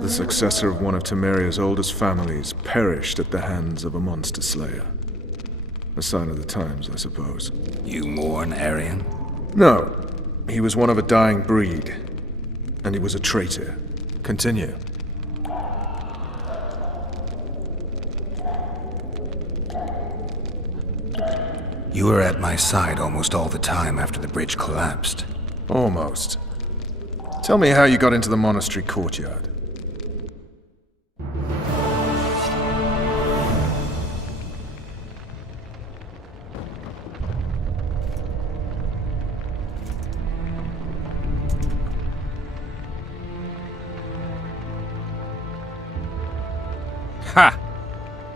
The successor of one of Temeria's oldest families perished at the hands of a monster slayer. A sign of the times, I suppose. You mourn Arian? No. He was one of a dying breed. And he was a traitor. Continue. You were at my side almost all the time after the bridge collapsed. Almost. Tell me how you got into the monastery courtyard. Ha!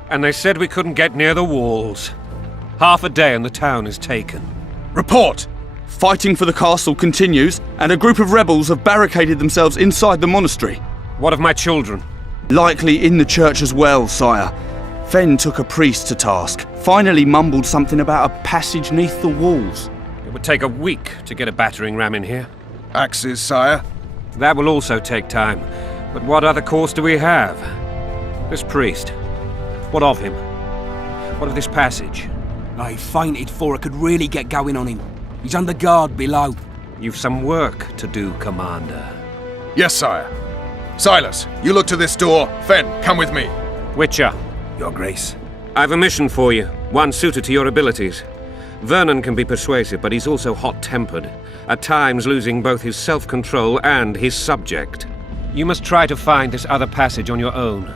And they said we couldn't get near the walls. Half a day and the town is taken. Report! Fighting for the castle continues, and a group of rebels have barricaded themselves inside the monastery. What of my children? Likely in the church as well, sire. Fen took a priest to task, finally mumbled something about a passage neath the walls. It would take a week to get a battering ram in here. Axes, sire? That will also take time. But what other course do we have? This priest. What of him? What of this passage? I fainted before I could really get going on him. He's under guard below. You've some work to do, Commander. Yes, sire. Silas, you look to this door. Fen, come with me. Witcher. Your Grace. I've a mission for you, one suited to your abilities. Vernon can be persuasive, but he's also hot-tempered, at times losing both his self-control and his subject. You must try to find this other passage on your own.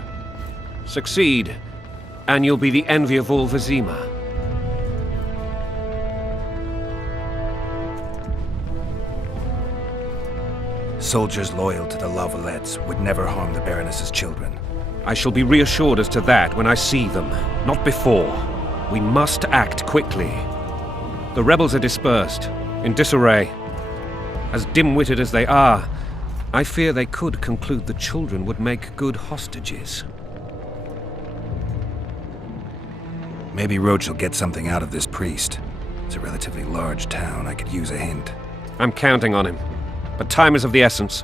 Succeed, and you'll be the envy of all Vizima. Soldiers loyal to the La Valettes would never harm the Baroness's children. I shall be reassured as to that when I see them, not before. We must act quickly. The rebels are dispersed, in disarray. As dim-witted as they are, I fear they could conclude the children would make good hostages. Maybe Roach will get something out of this priest. It's a relatively large town. I could use a hint. I'm counting on him. But time is of the essence.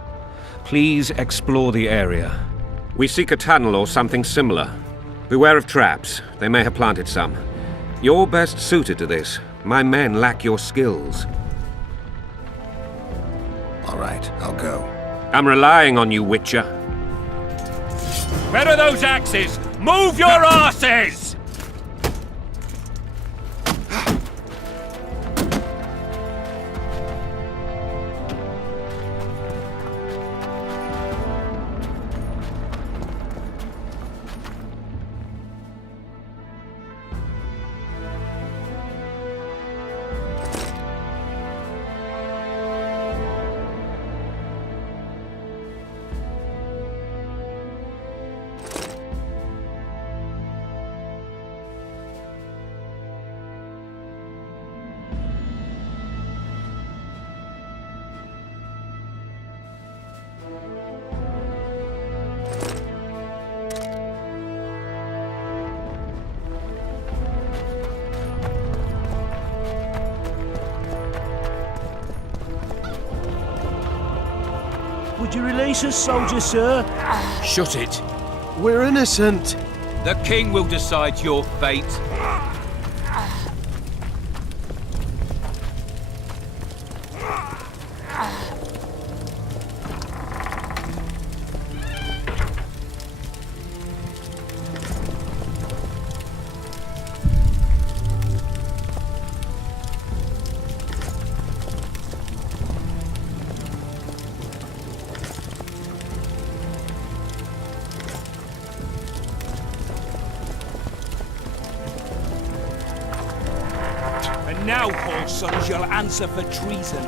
Please explore the area. We seek a tunnel or something similar. Beware of traps. They may have planted some. You're best suited to this. My men lack your skills. All right, I'll go. I'm relying on you, Witcher. Where are those axes? Move your asses! Would you release us, soldier, sir? Shut it. We're innocent. The king will decide your fate. Now, poor sons, you'll answer for treason.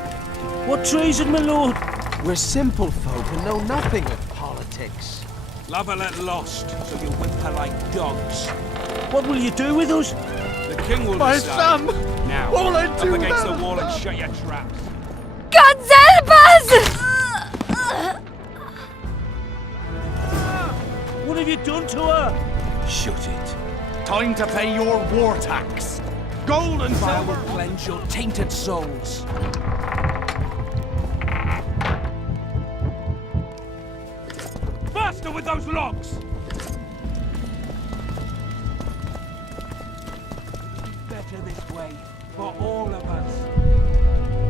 What treason, my lord? We're simple folk and know nothing of politics. La Valette lost, so you whimper like dogs. What will you do with us? The king will My decide. son! Now, What will I do up against now? the wall and shut your traps. God help us! What have you done to her? Shut it. Time to pay your war tax. Gold and fire will cleanse your tainted souls. Faster with those logs! Better this way, for all of us.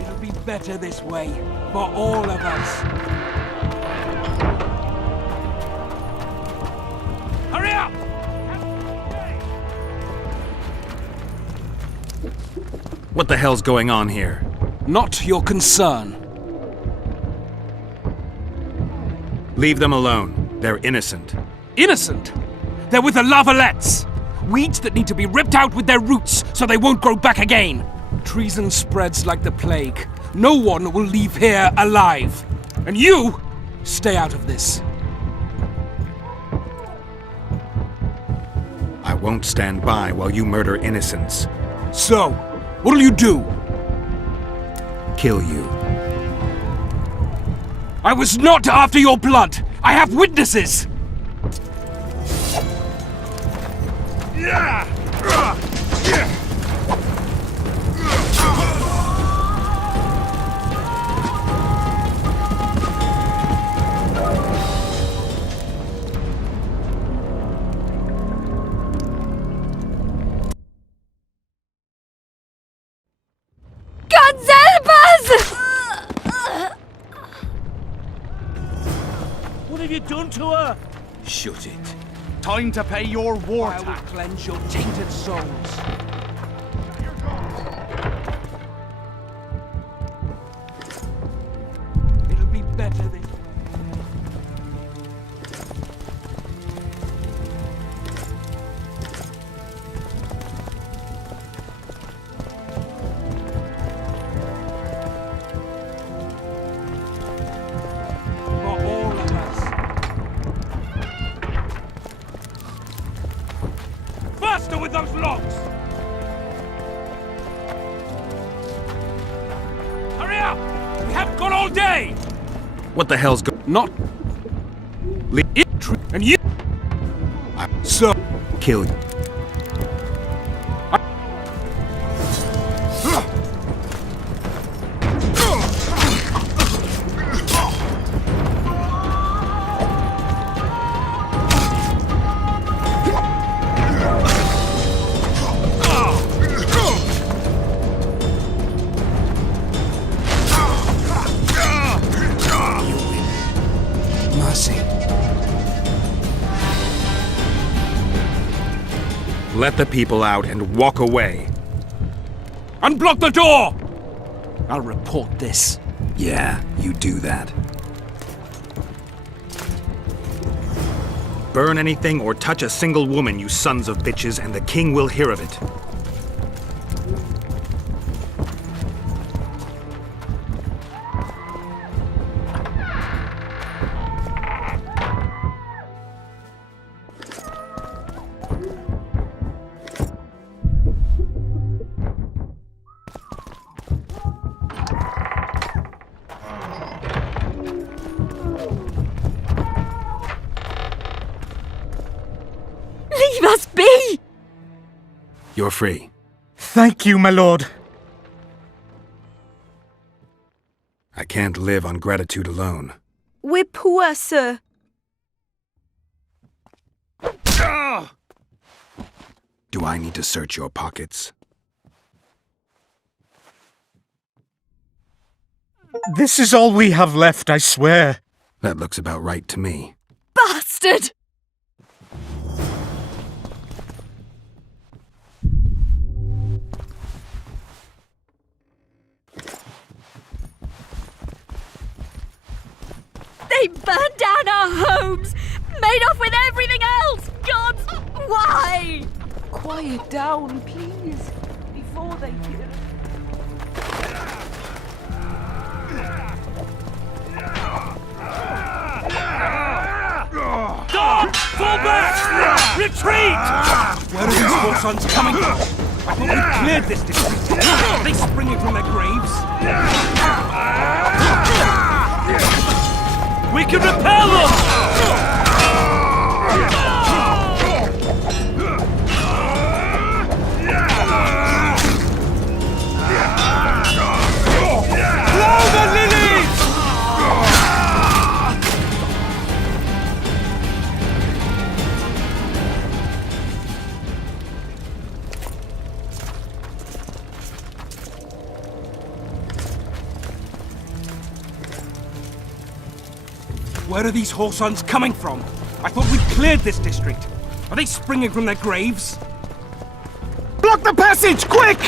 It'll be better this way, for all of us. Hurry up! What the hell's going on here? Not your concern. Leave them alone. They're innocent. Innocent? They're with the Lavalettes! Weeds that need to be ripped out with their roots so they won't grow back again. Treason spreads like the plague. No one will leave here alive. And you, stay out of this. I won't stand by while you murder innocents. So, what'll you do? Kill you. I was not after your blood! I have witnesses! What have you done to her? Shut it. Time to pay your war I will tax. cleanse your tainted souls. It'll be better this way. For all of us. Faster with those logs! Hurry up! We haven't got all day! What the hell's Not it? and you. So Kill you. mercy. Let the people out and walk away. Unblock the door! I'll report this. Yeah, you do that. Burn anything or touch a single woman, you sons of bitches, and the king will hear of it. Leave us be! You're free. Thank you, my lord. I can't live on gratitude alone. We're poor, sir. Do I need to search your pockets? This is all we have left, I swear. That looks about right to me. Bastard! They burned down our homes, made off with everything else! God, why? Quiet down, please, before they kill. Guard! Fall back! Retreat! Where are these four sons coming from? I thought we cleared this district. Are they springing from their graves? We can repel them! Where are these Horsons coming from? I thought we'd cleared this district. Are they springing from their graves? Block the passage, quick!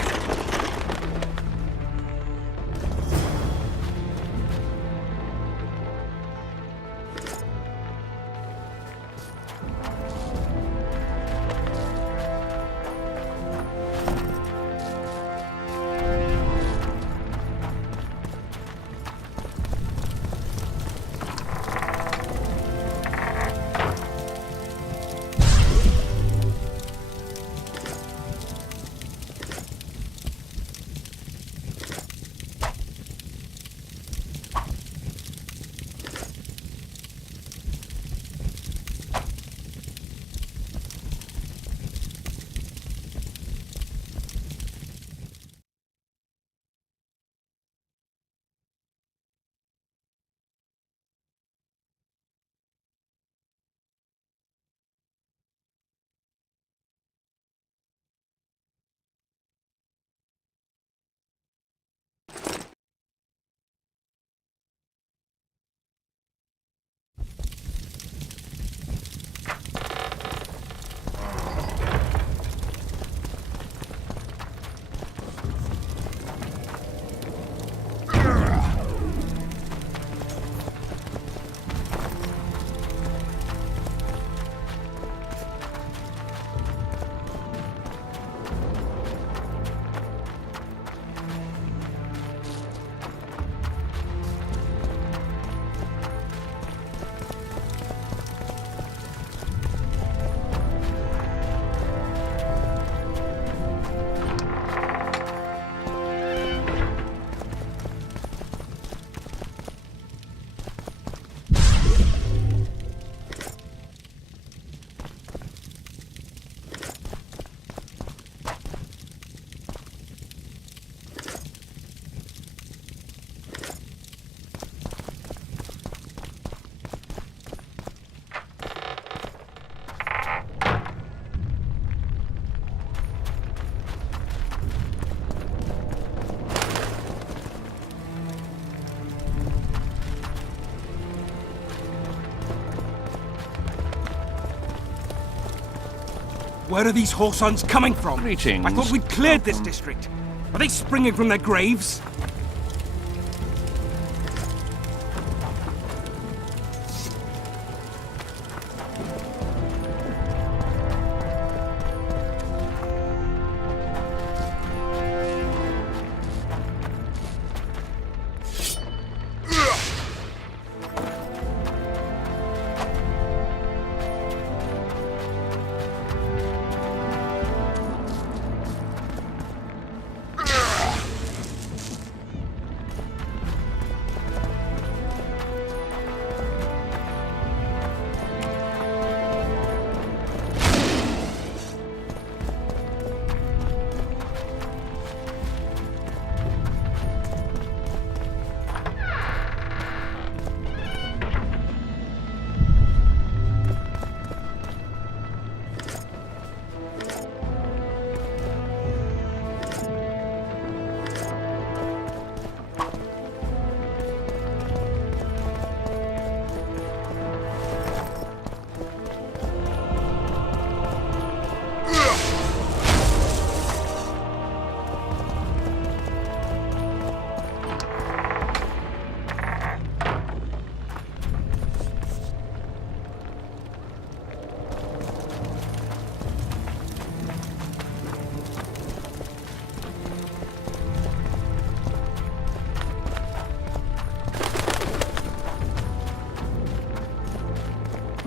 Where are these Horsons coming from? Greetings. I thought we'd cleared this district. Are they springing from their graves?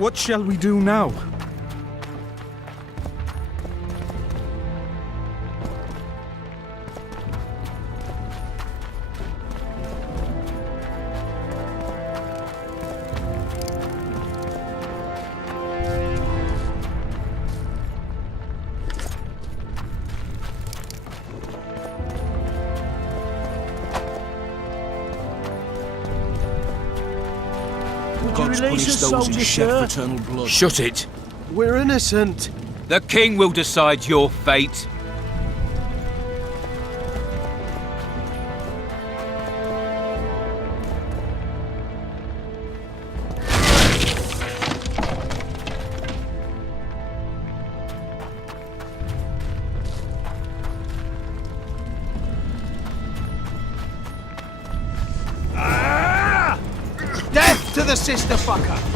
What shall we do now? God's punished those who shed for eternal blood. Shut it. We're innocent. The king will decide your fate. the sister fucker!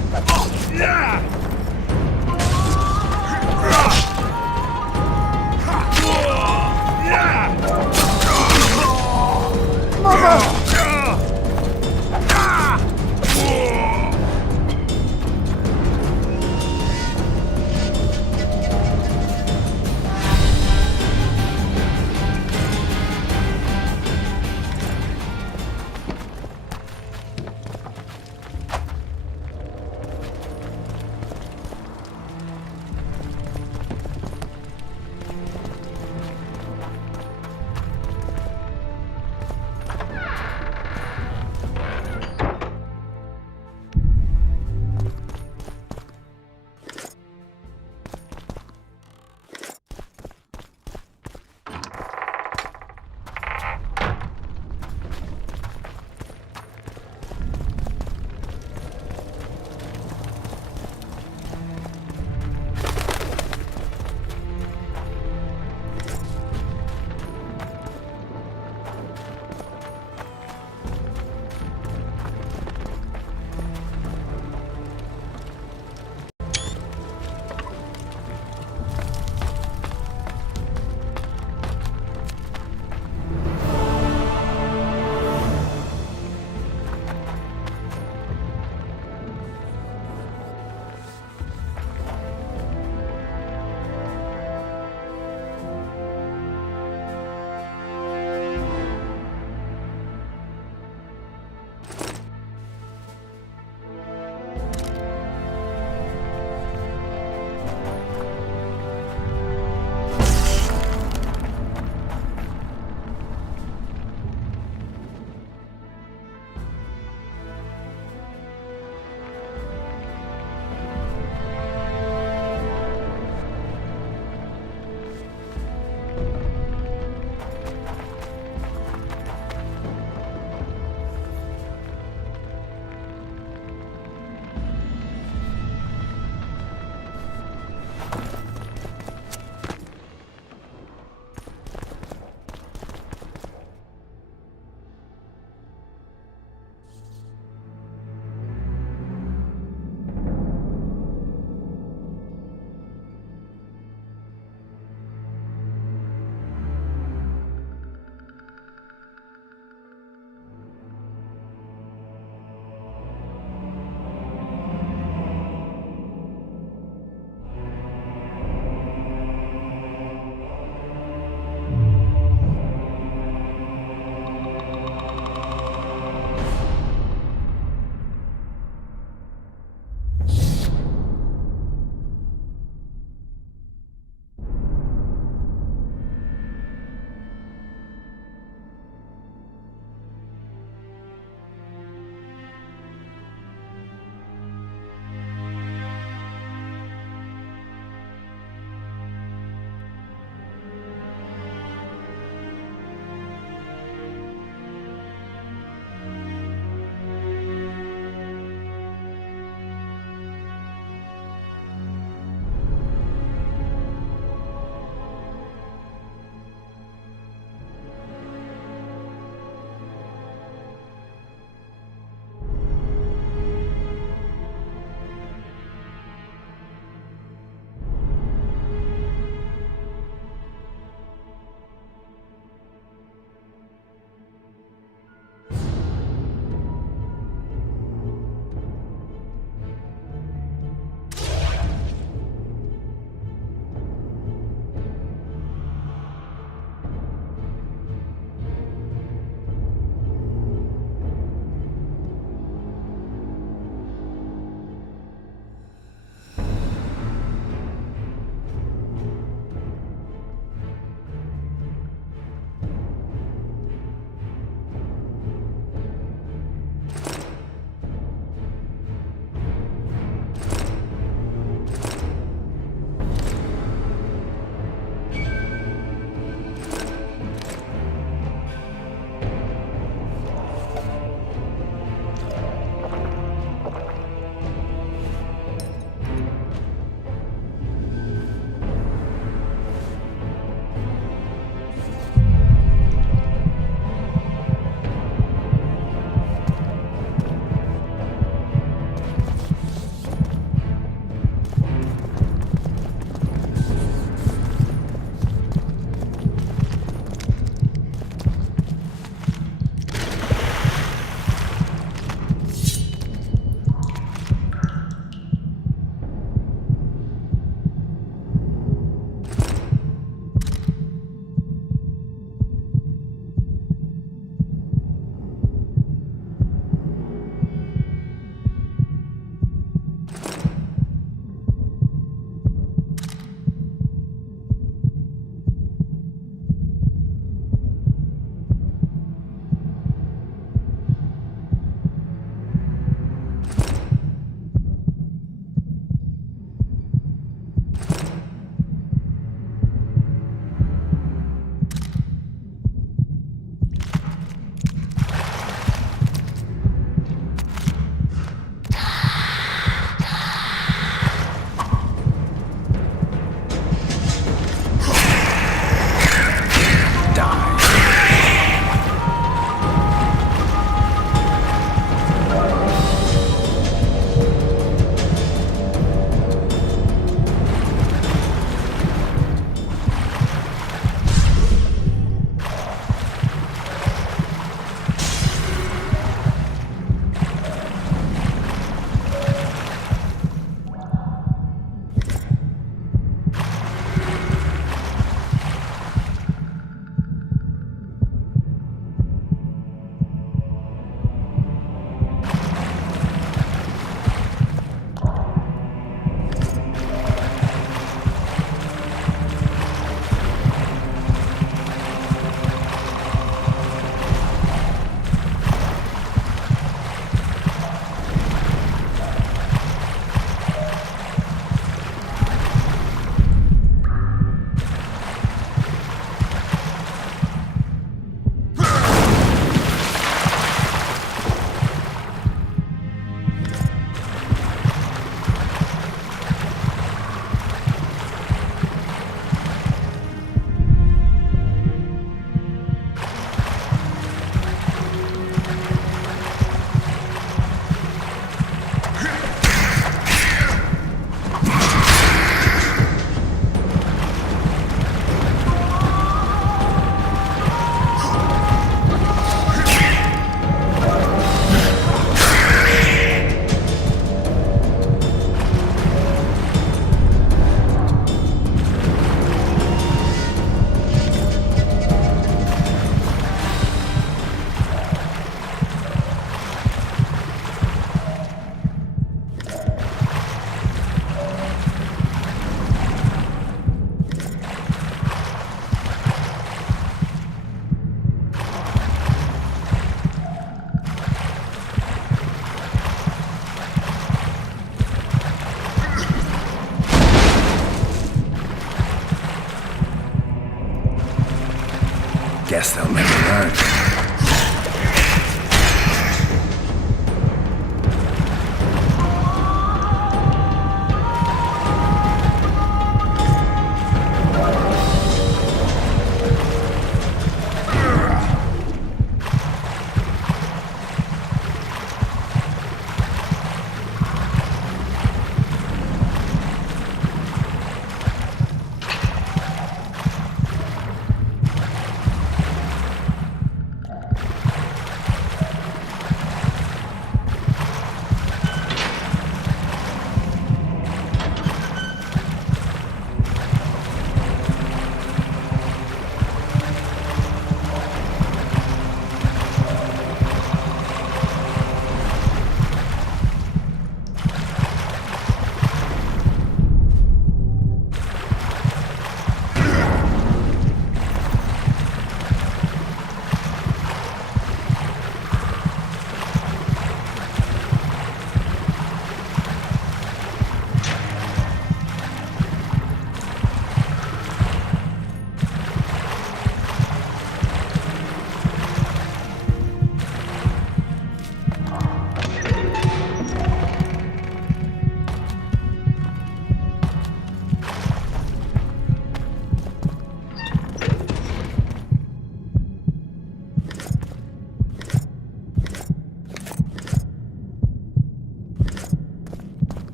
Guess they'll never learn.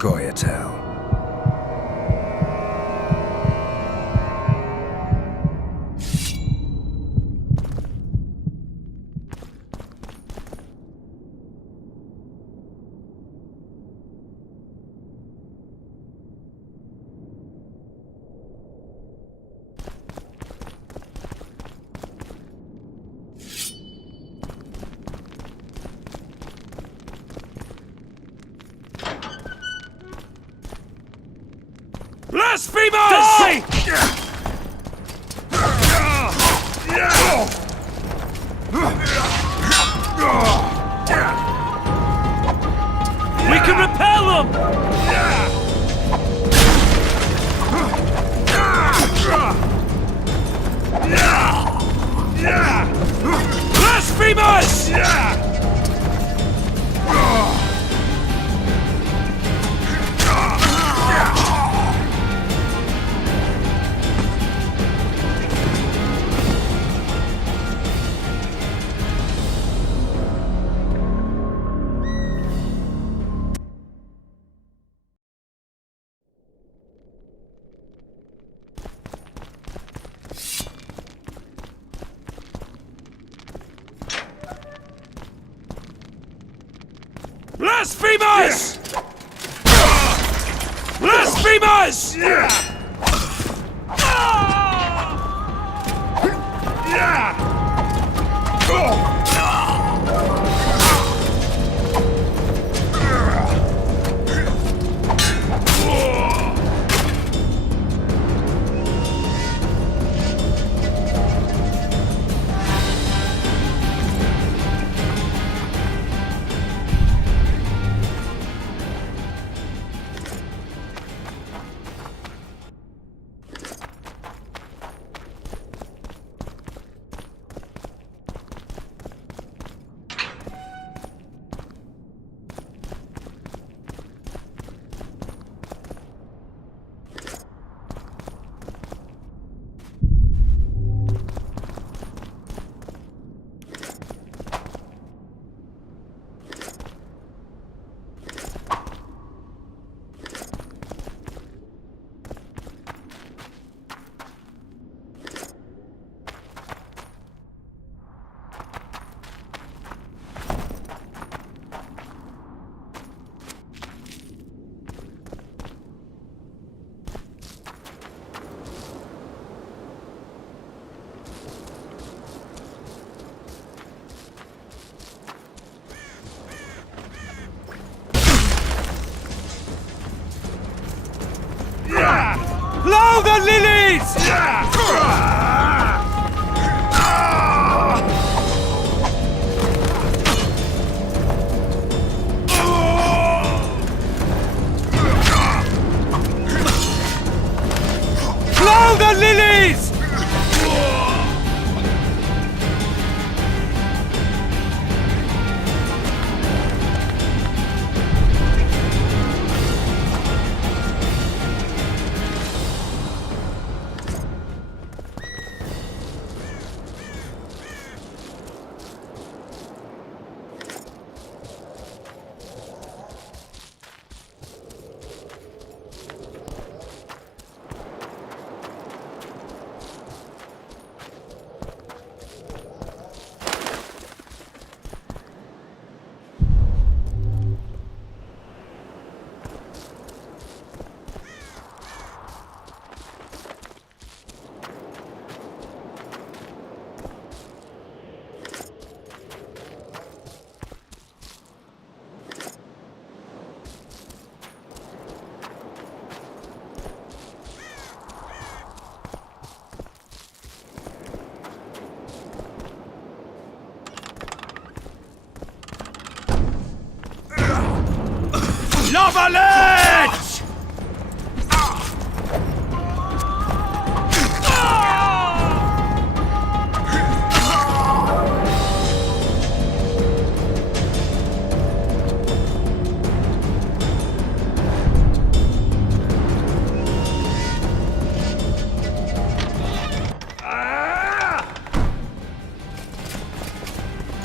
Scoia'tael. Blasphemers! Die! We can repel them! Blasphemers! Blasphemers! Blasphemers! Blow the lilies! Blow the lilies! Lavalet!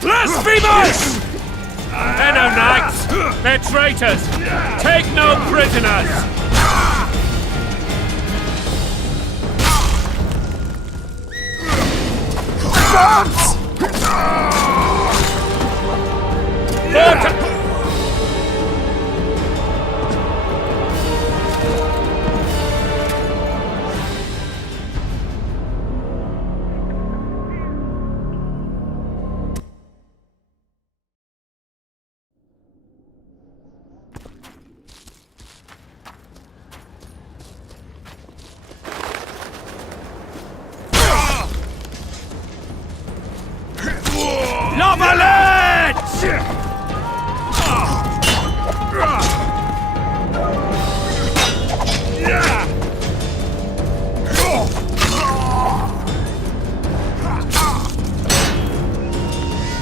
Blasphemers! They're no knights! They're traitors! Take no prisoners!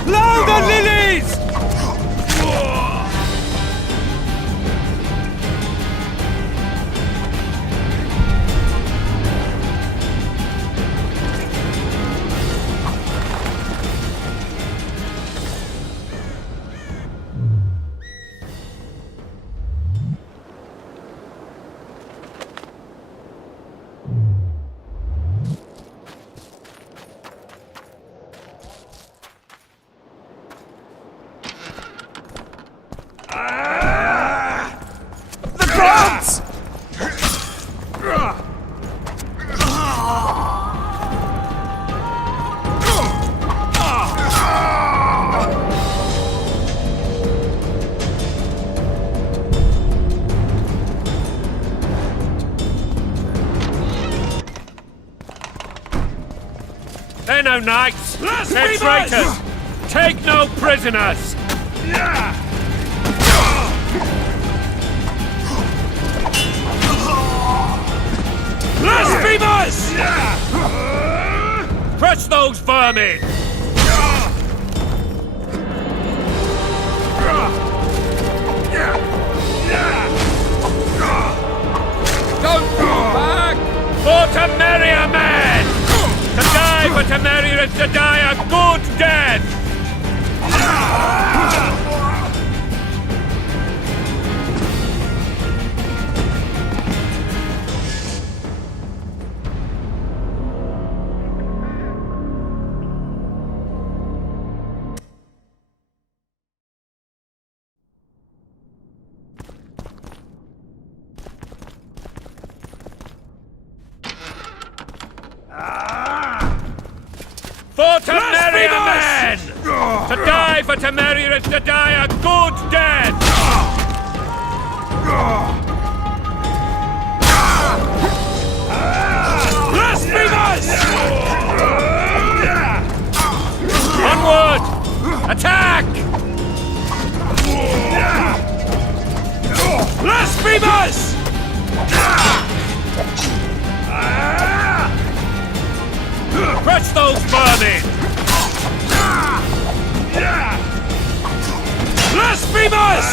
Blow the lilies! They're no knights! They're traitors! Take no prisoners! Blasphemers! Crush those vermin! Don't go back! For Temeria, men! To die for Temeria is to die a good death! For Temeria, men! To die for Temeria is to die a good death! Blasphemous! Onward! Attack! Blasphemous! Crush those vermin! Blasphemous!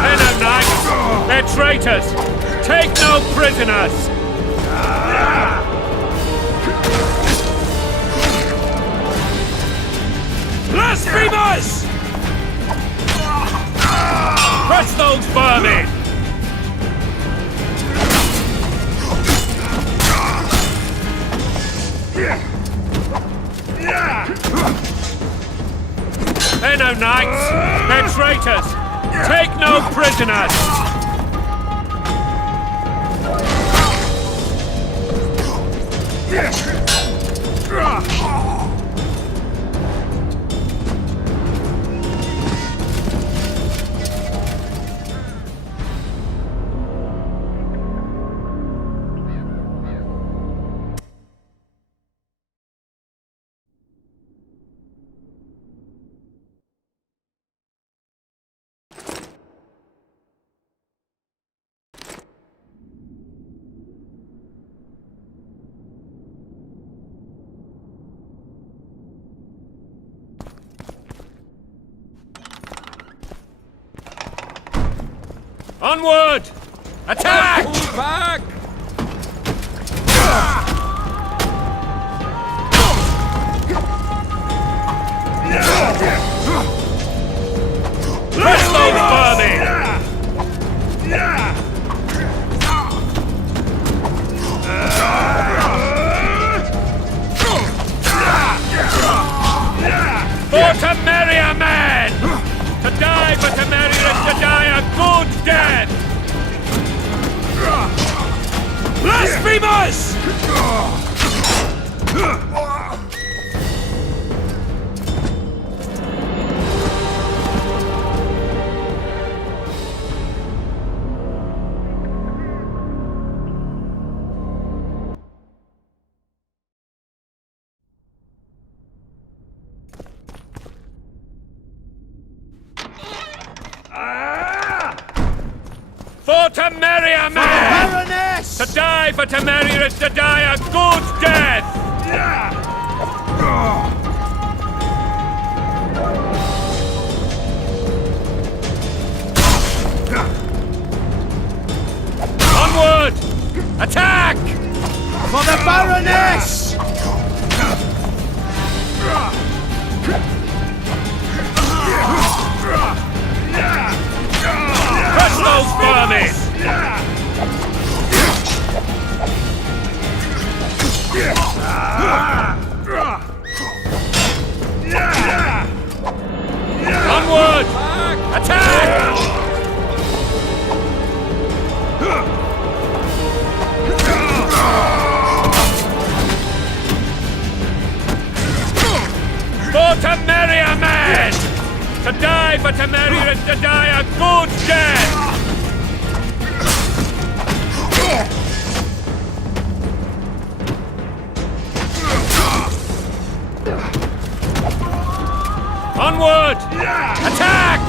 Hello, knights! They're traitors! Take no prisoners! Blasphemous! Crush those vermin! They're no knights! They're traitors! Take no prisoners! Onward! Attack! Pull back! Crush those vermin! For Temeria, man! To die for Temeria is to die a good death! Blasphemous! For Temeria, man! Baroness! To die for Temeria is to die a good death! Onward! Attack! For the Baroness! Crush those vermin! Onward! Attack! For Temeria, man! To die for Temeria is to die a good death! Onward! Attack!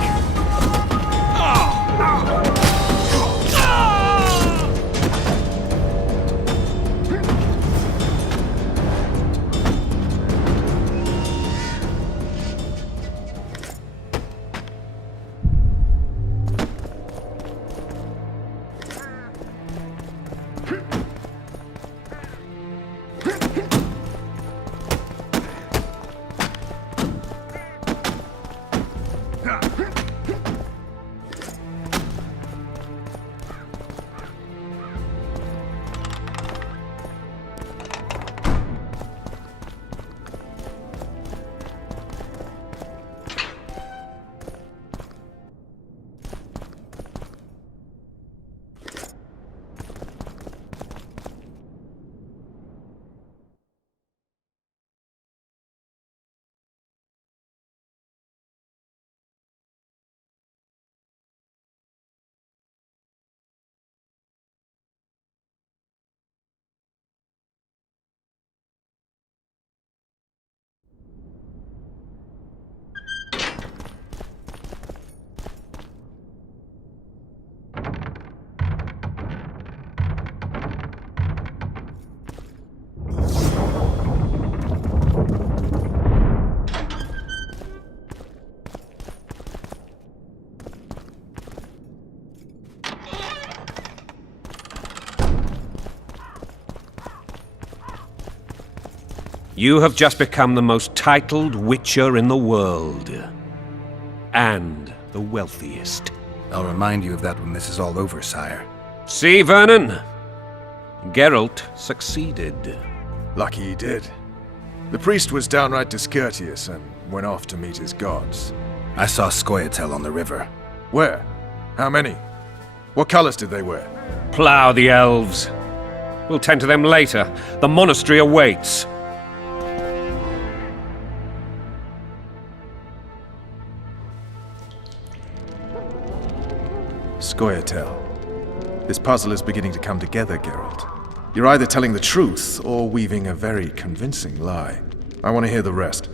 You have just become the most titled Witcher in the world. And the wealthiest. I'll remind you of that when this is all over, sire. See, Vernon? Geralt succeeded. Lucky he did. The priest was downright discourteous and went off to meet his gods. I saw Scoia'tael on the river. Where? How many? What colors did they wear? Plough the elves. We'll tend to them later. The monastery awaits. Scoia'tael. This puzzle is beginning to come together, Geralt. You're either telling the truth or weaving a very convincing lie. I want to hear the rest.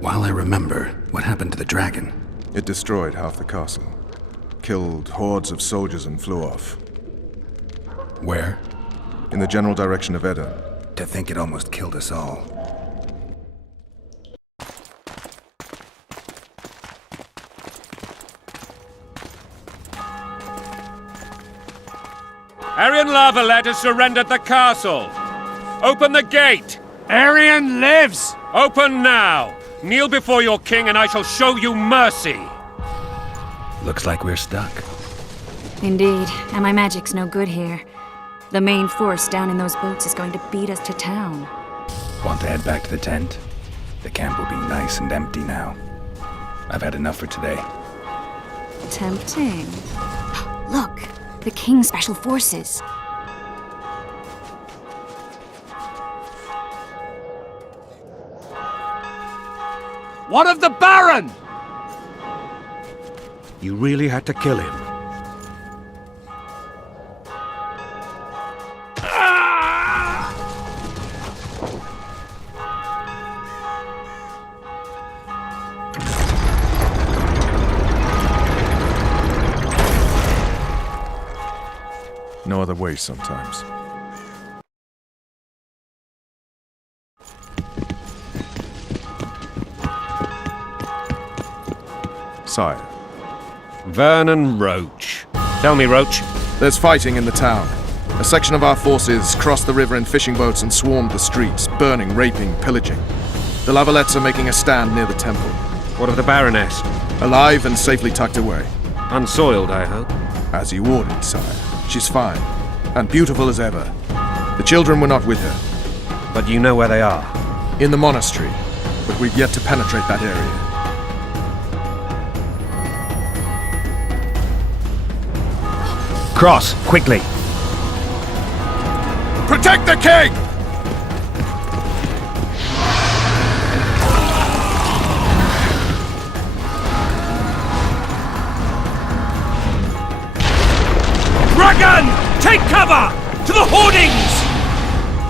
While I remember, what happened to the dragon? It destroyed half the castle. Killed hordes of soldiers and flew off. Where? In the general direction of Edda. To think it almost killed us all. Arian Lavalette has surrendered the castle. Open the gate. Arian lives! Open now. Kneel before your king and I shall show you mercy. Looks like we're stuck. Indeed, and my magic's no good here. The main force down in those boats is going to beat us to town. Want to head back to the tent? The camp will be nice and empty now. I've had enough for today. Tempting. Look, the King's Special Forces. What of the Baron? You really had to kill him. No other way sometimes. Sire. Vernon Roach. Tell me, Roach. There's fighting in the town. A section of our forces crossed the river in fishing boats and swarmed the streets, burning, raping, pillaging. The Lavalettes are making a stand near the temple. What of the Baroness? Alive and safely tucked away. Unsoiled, I hope. As you ordered, sire. She's fine. And beautiful as ever. The children were not with her. But you know where they are? In the monastery. But we've yet to penetrate that area. Cross, quickly! Protect the king! Dragon! Take cover! To the hoardings!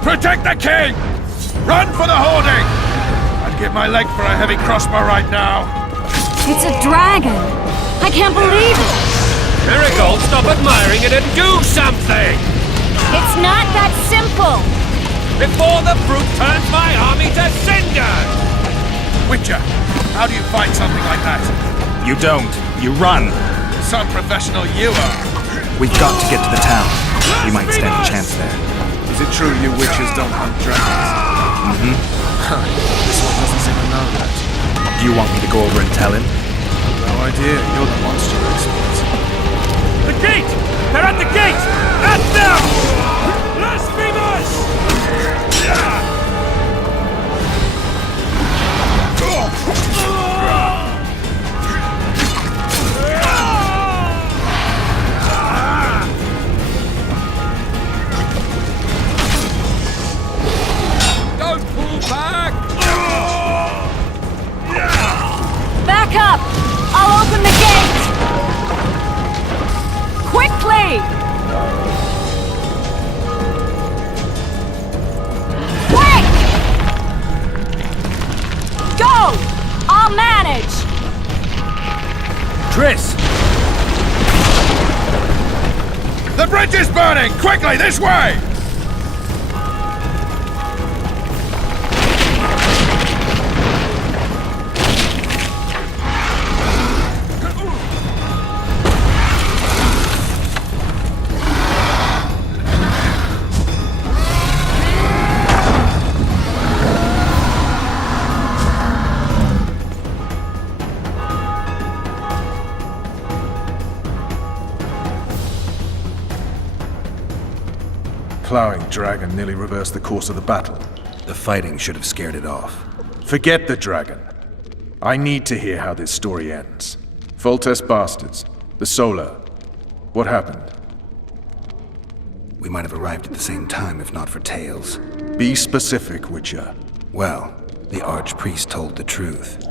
Protect the king! Run for the hoarding! I'd give my leg for a heavy crossbow right now. It's a dragon! I can't believe it! Marigold, stop admiring it and do something! It's not that simple! Before the brute turns my army to cinder! Witcher, how do you fight something like that? You don't. You run. Some professional you are. We've got to get to the town. We might stand a chance there. Is it true you witches don't hunt dragons? Mm-hmm. This one doesn't seem to know that. Do you want me to go over and tell him? No idea. You're the monster expert. The gate! They're at the gate! At them! Blasphemous! Don't pull back! Back up! I'll open the gate! Quickly! Quick! Go! I'll manage! Triss! The bridge is burning! Quickly, this way! plowing dragon nearly reversed the course of the battle. The fighting should have scared it off. Forget the dragon. I need to hear how this story ends. Foltest bastards. The Solar. What happened? We might have arrived at the same time if not for Tales. Be specific, Witcher. Well, the Archpriest told the truth.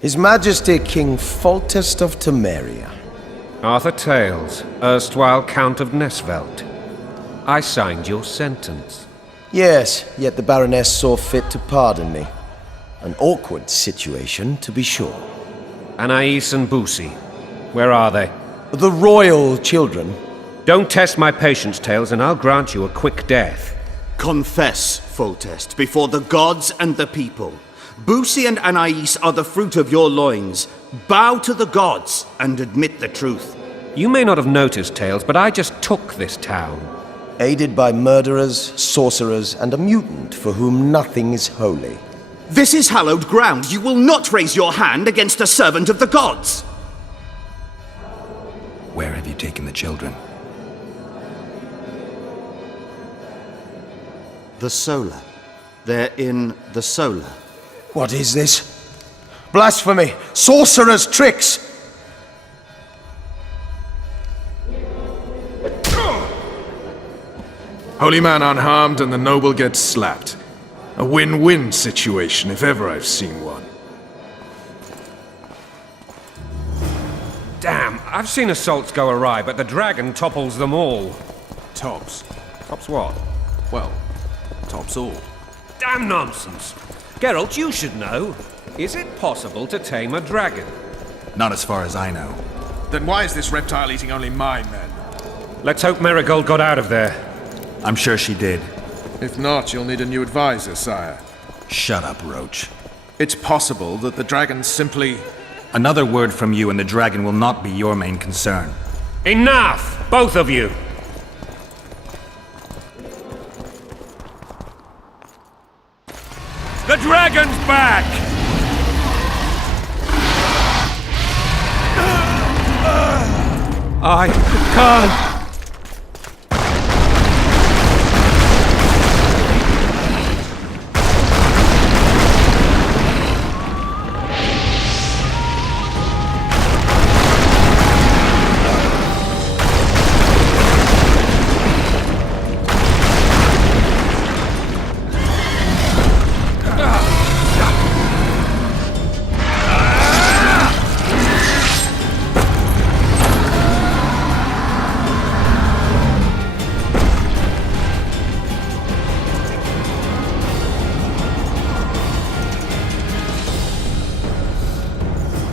His Majesty King Foltest of Temeria. Arthur Tales, erstwhile Count of Nesvelt. I signed your sentence. Yes, yet the Baroness saw fit to pardon me. An awkward situation, to be sure. Anais and Boussy, where are they? The royal children. Don't test my patience, Tales, and I'll grant you a quick death. Confess, Foltest, before the gods and the people. Boussy and Anais are the fruit of your loins. Bow to the gods and admit the truth. You may not have noticed, Tales, but I just took this town. Aided by murderers, sorcerers, and a mutant for whom nothing is holy. This is hallowed ground. You will not raise your hand against a servant of the gods. Where have you taken the children? The Solar. They're in the Solar. What is this? Blasphemy! Sorcerer's tricks! Holy man unharmed and the noble gets slapped. A win-win situation, if ever I've seen one. Damn, I've seen assaults go awry, but the dragon topples them all. Tops. Tops what? Well, tops all. Damn nonsense! Geralt, you should know. Is it possible to tame a dragon? Not as far as I know. Then why is this reptile eating only my men? Let's hope Marigold got out of there. I'm sure she did. If not, you'll need a new advisor, sire. Shut up, Roach. It's possible that the dragon simply... Another word from you and the dragon will not be your main concern. Enough! Both of you! The dragon's back! I can't...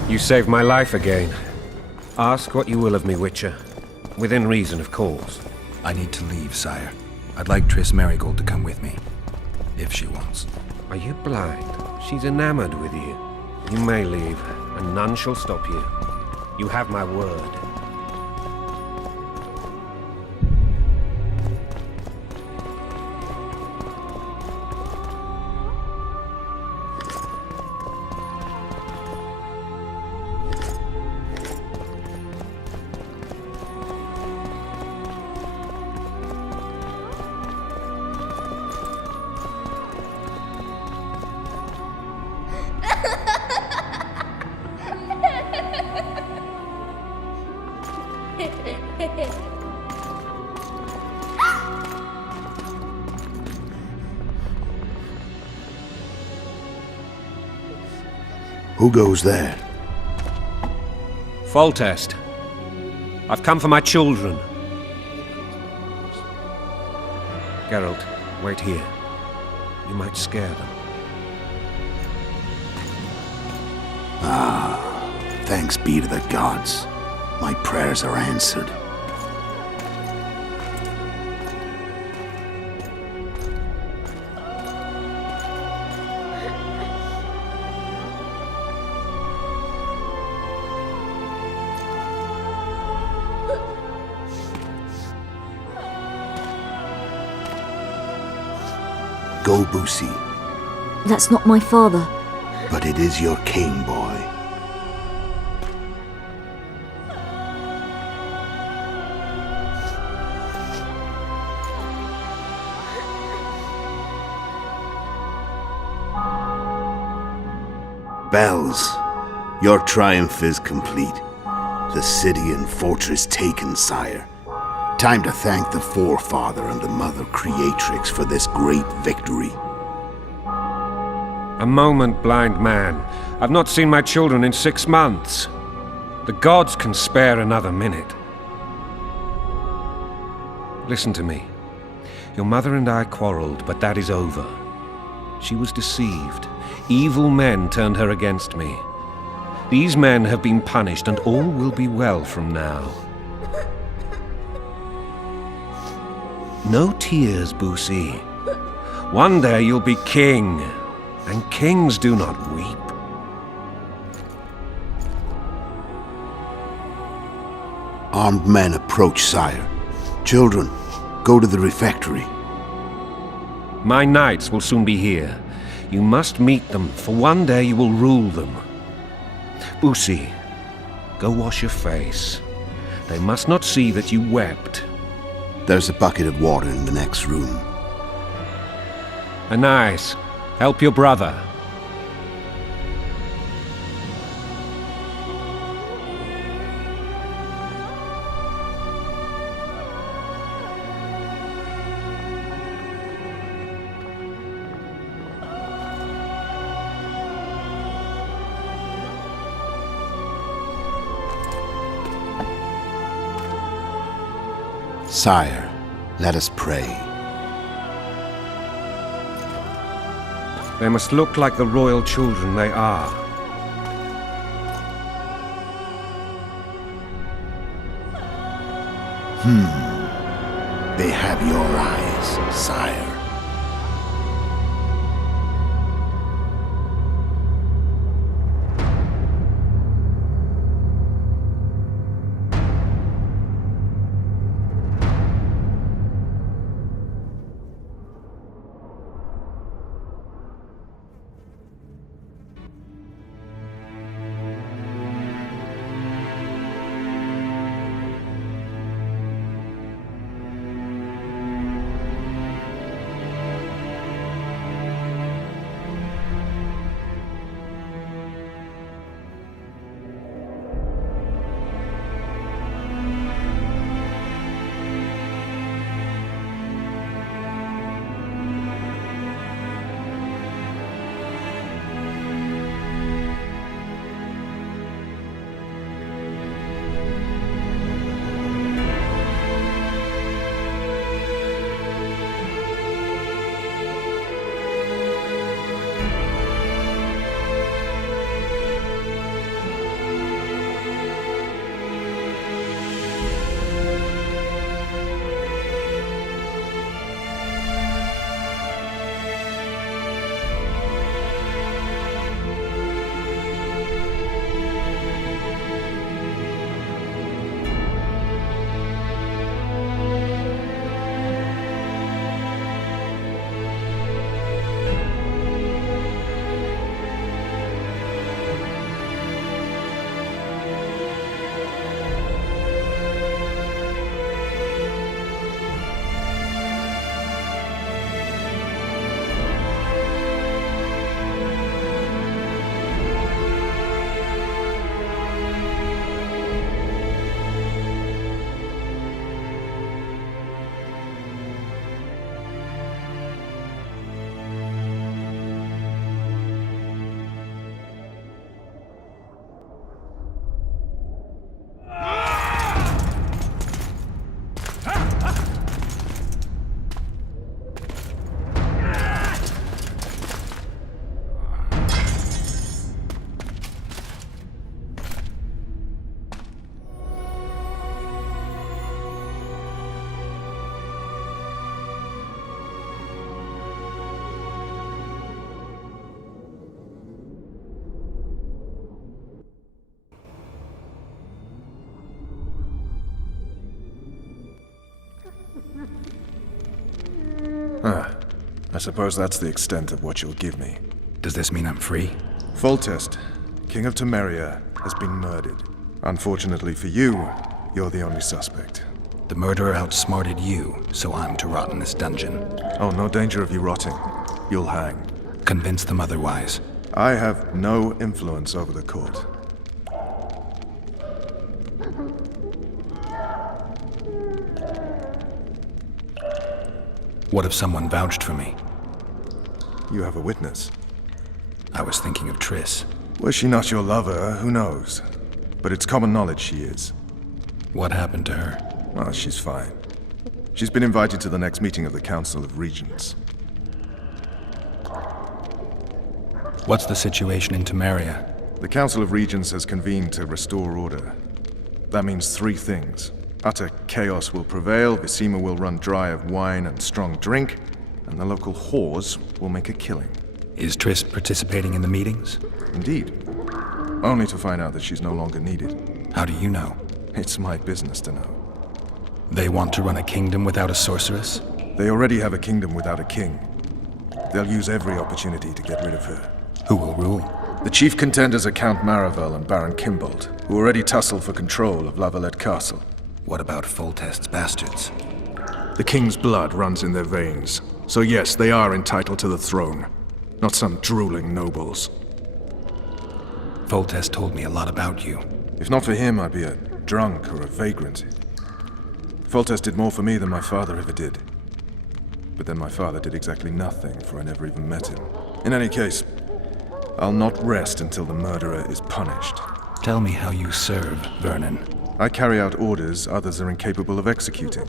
You saved my life again. Ask what you will of me, Witcher. Within reason, of course. I need to leave, sire. I'd like Triss Merigold to come with me. If she wants. Are you blind? She's enamored with you. You may leave, and none shall stop you. You have my word. Who goes there? Foltest. I've come for my children. Geralt, wait here. You might scare them. Ah, thanks be to the gods. My prayers are answered. Go, Boussy. That's not my father. But it is your king, boy. bells. Your triumph is complete. The city and fortress taken, sire. Time to thank the Forefather and the Mother Creatrix for this great victory. A moment, blind man. I've not seen my children in 6 months. The gods can spare another minute. Listen to me. Your mother and I quarreled, but that is over. She was deceived. Evil men turned her against me. These men have been punished, and all will be well from now. No tears, Boosie. One day you'll be king, and kings do not weep. Armed men approach, sire. Children, go to the refectory. My knights will soon be here. You must meet them, for one day you will rule them. Boosie, go wash your face. They must not see that you wept. There's a bucket of water in the next room. Anais, help your brother. Sire, let us pray. They must look like the royal children they are. They have your eyes, sire. I suppose that's the extent of what you'll give me. Does this mean I'm free? Foltest, King of Temeria, has been murdered. Unfortunately for you, you're the only suspect. The murderer outsmarted you, so I'm to rot in this dungeon. Oh, no danger of you rotting. You'll hang. Convince them otherwise. I have no influence over the court. What if someone vouched for me? You have a witness. I was thinking of Triss. Was she not your lover? Who knows? But it's common knowledge she is. What happened to her? Well, she's fine. She's been invited to the next meeting of the Council of Regents. What's the situation in Temeria? The Council of Regents has convened to restore order. That means three things. Utter chaos will prevail, Vizima will run dry of wine and strong drink, and the local whores will make a killing. Is Triss participating in the meetings? Indeed. Only to find out that she's no longer needed. How do you know? It's my business to know. They want to run a kingdom without a sorceress? They already have a kingdom without a king. They'll use every opportunity to get rid of her. Who will rule? The chief contenders are Count Maravel and Baron Kimbold, who already tussle for control of La Valette Castle. What about Foltest's bastards? The king's blood runs in their veins. So yes, they are entitled to the throne. Not some drooling nobles. Foltest told me a lot about you. If not for him, I'd be a drunk or a vagrant. Foltest did more for me than my father ever did. But then my father did exactly nothing, for I never even met him. In any case, I'll not rest until the murderer is punished. Tell me how you serve, Vernon. I carry out orders others are incapable of executing.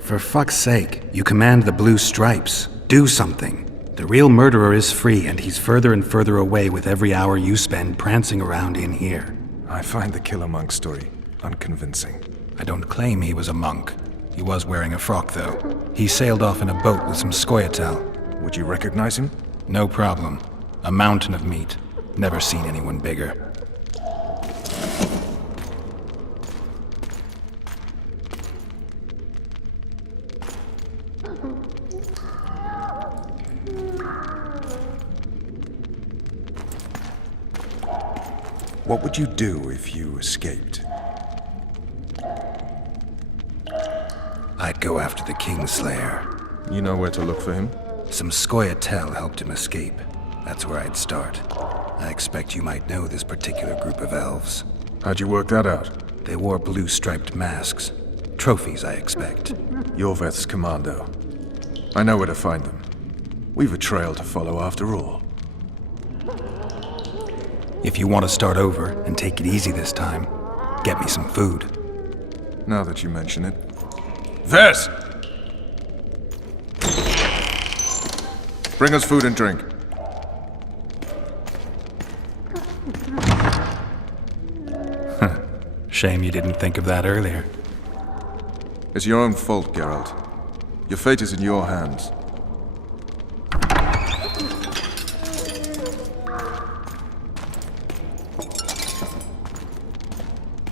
For fuck's sake, you command the Blue Stripes. Do something. The real murderer is free, and he's further and further away with every hour you spend prancing around in here. I find the Killer Monk story unconvincing. I don't claim he was a monk. He was wearing a frock, though. He sailed off in a boat with some Scoia'tael. Would you recognize him? No problem. A mountain of meat. Never seen anyone bigger. What would you do if you escaped? I'd go after the Kingslayer. You know where to look for him? Some Scoia'tael helped him escape. That's where I'd start. I expect you might know this particular group of elves. How'd you work that out? They wore blue-striped masks. Trophies, I expect. Yorveth's commando. I know where to find them. We've a trail to follow after all. If you want to start over and take it easy this time, get me some food. Now that you mention it. Vess! Bring us food and drink. Shame you didn't think of that earlier. It's your own fault, Geralt. Your fate is in your hands.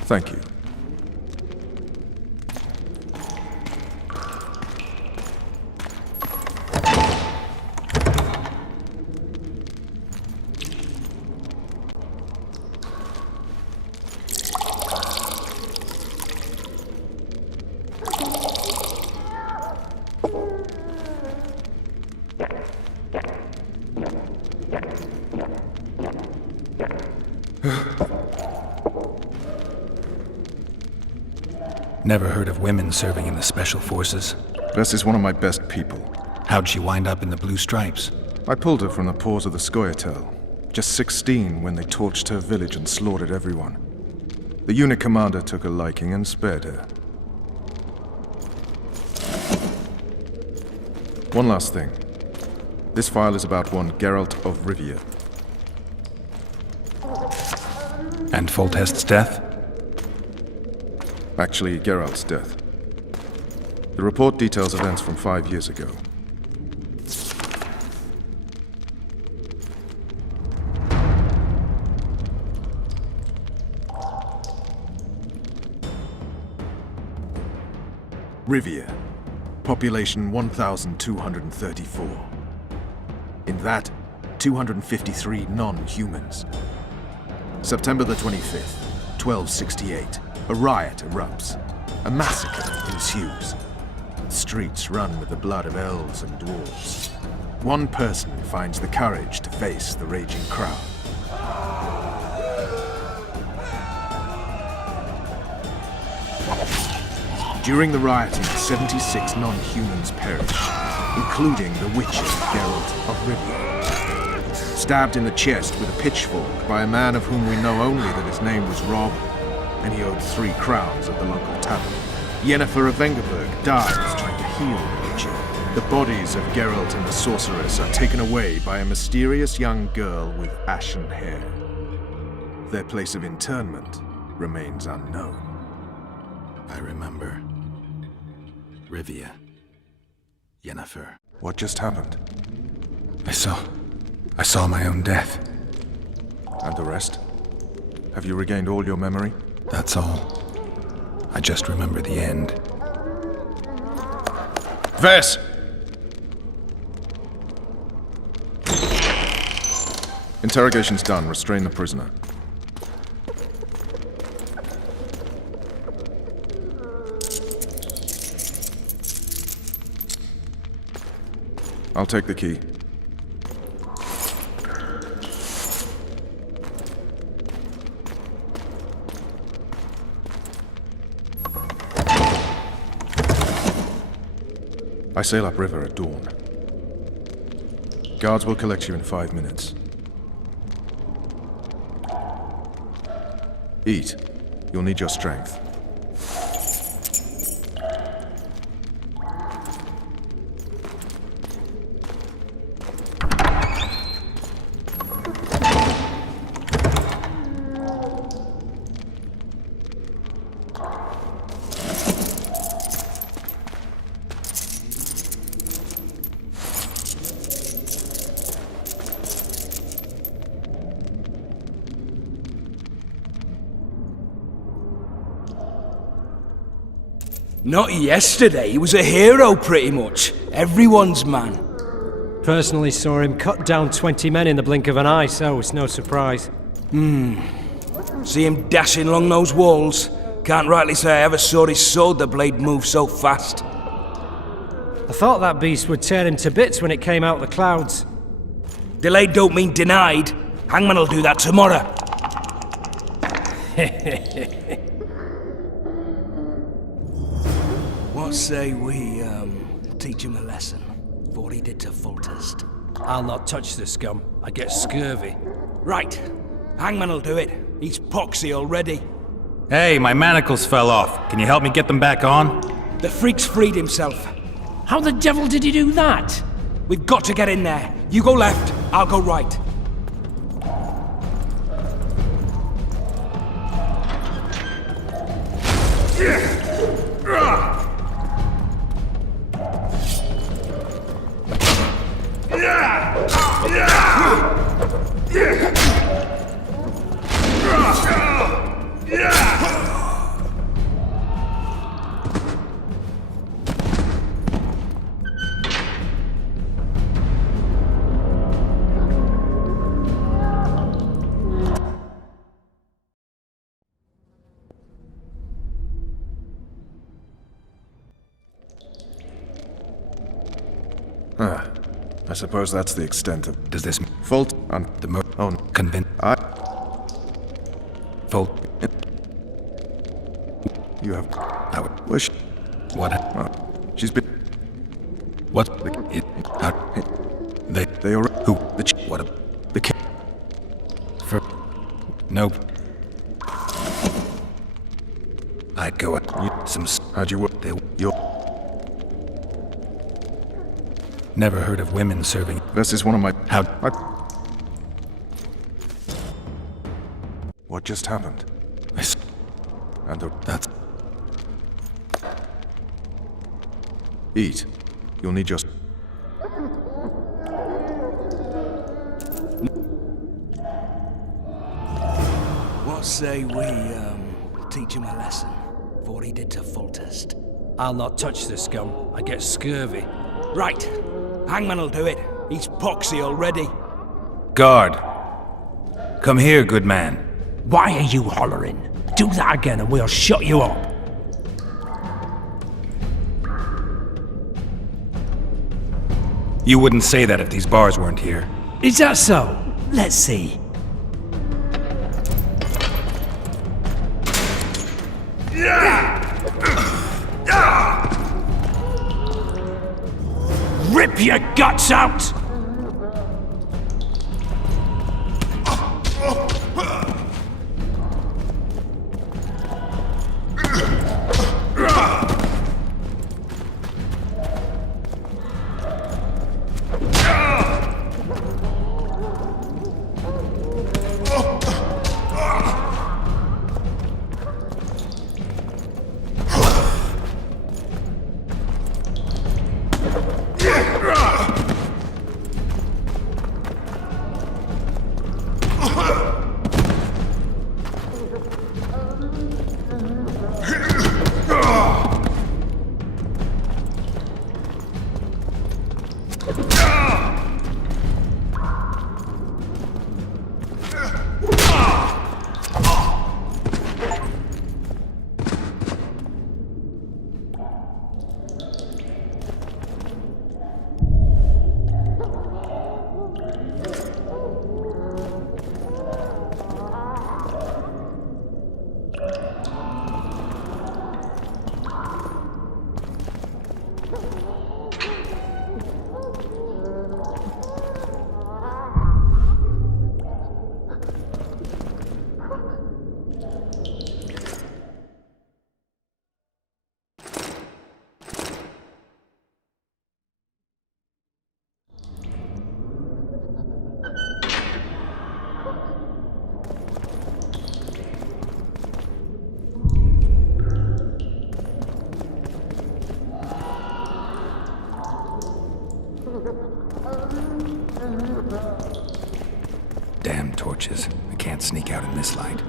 Thank you. Never heard of women serving in the Special Forces. Vess is one of my best people. How'd she wind up in the Blue Stripes? I pulled her from the paws of the Scoia'tael. Just 16 when they torched her village and slaughtered everyone. The unit commander took a liking and spared her. One last thing. This file is about one Geralt of Rivia. And Foltest's death? Actually, Geralt's death. The report details events from 5 years ago. Rivia. Population 1,234. In that, 253 non-humans. September the 25th, 1268. A riot erupts. A massacre ensues. The streets run with the blood of elves and dwarves. one person finds the courage to face the raging crowd. During the rioting, 76 non-humans perished, including the Witcher, Geralt of Rivia. Stabbed in the chest with a pitchfork by a man of whom we know only that his name was Rob, and he owed 3 crowns at the local tavern. Yennefer of Vengerberg dies trying to heal the Witcher. The bodies of Geralt and the sorceress are taken away by a mysterious young girl with ashen hair. Their place of internment remains unknown. I remember. Rivia. Yennefer. What just happened? I saw my own death. And the rest? Have you regained all your memory? That's all. I just remember the end. Vess! Interrogation's done. Restrain the prisoner. I'll take the key. I sail upriver at dawn. Guards will collect you in 5 minutes. Eat. You'll need your strength. Not yesterday, he was a hero pretty much. Everyone's man. Personally saw him cut down 20 men in the blink of an eye, so it's no surprise. See him dashing along those walls. Can't rightly say I ever saw his sword the blade move so fast. I thought that beast would tear him to bits when it came out of the clouds. Delayed don't mean denied. Hangman'll do that tomorrow. What say we, teach him a lesson? For what he did to Foltest. I'll not touch the scum. I get scurvy. Right. Hangman'll do it. He's poxy already. Hey, my manacles fell off. Can you help me get them back on? The freak's freed himself. How the devil did he do that? We've got to get in there. You go left, I'll go right. I suppose that's the extent of... Does this... Fault on the mo... Oh, convince... Fault... You have... I would... Wish... What? She's been... What? It... How... They are... Who? The... What? The... For... Nope. I'd go... Some... How'd you... They... You're... Never heard of women serving. This is one of my... How... What just happened? And the... That's... Eat. You'll need your... What say we, teach him a lesson? For what he did to Foltest. I'll not touch the scum. I get scurvy. Right. Hangman'll do it. He's poxy already. Guard. Come here, good man. Why are you hollering? Do that again and we'll shut you up. You wouldn't say that if these bars weren't here. Is that so? Let's see. Rip your guts out! Damn torches. I can't sneak out in this light.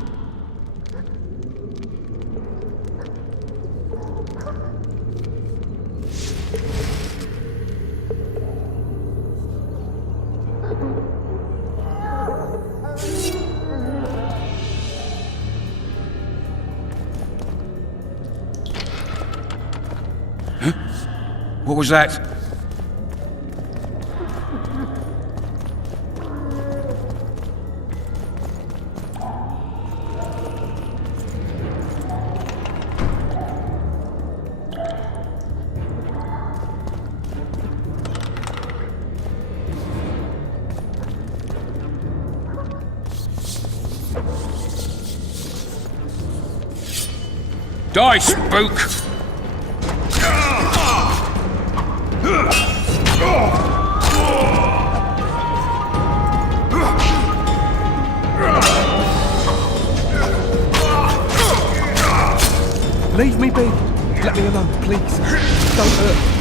What was that? Die, spook! Leave me be. Let me alone, please. Don't hurt.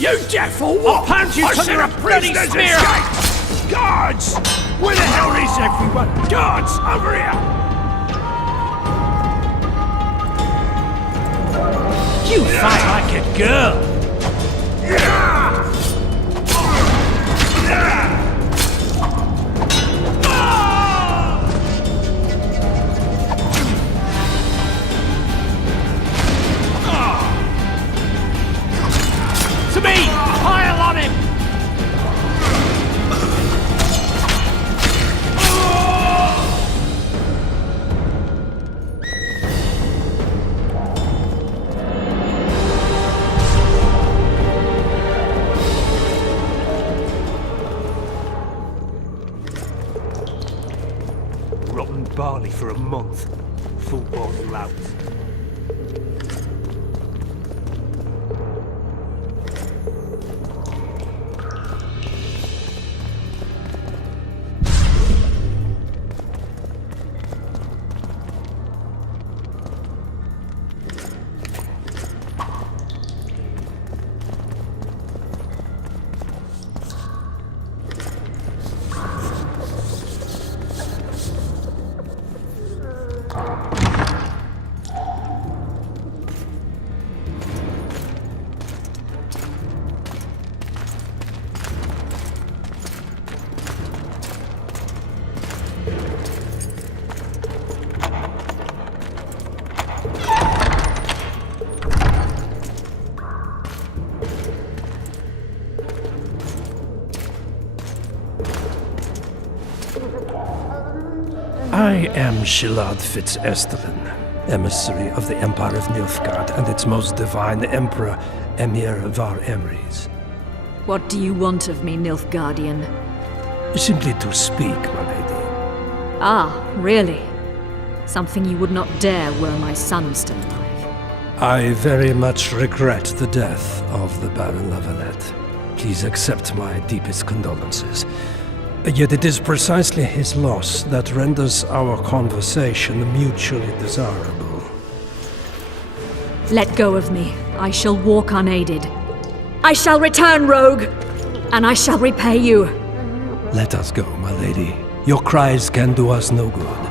You devil! I'll pound you till you're a bloody smear! Guards! Where the hell is everyone? Guards, over here! You fight like a girl! To me! Pile on him! Rotten barley for a month. Football lout. I am Shilad Fitz-Estellen, emissary of the Empire of Nilfgaard and its most divine Emperor, Emir Var Emrys. What do you want of me, Nilfgaardian? Simply to speak, my lady. Ah, really? Something you would not dare were my son still alive. I very much regret the death of the Baron Lavalette. Please accept my deepest condolences. Yet it is precisely his loss that renders our conversation mutually desirable. Let go of me. I shall walk unaided. I shall return, rogue! And I shall repay you. Let us go, my lady. Your cries can do us no good.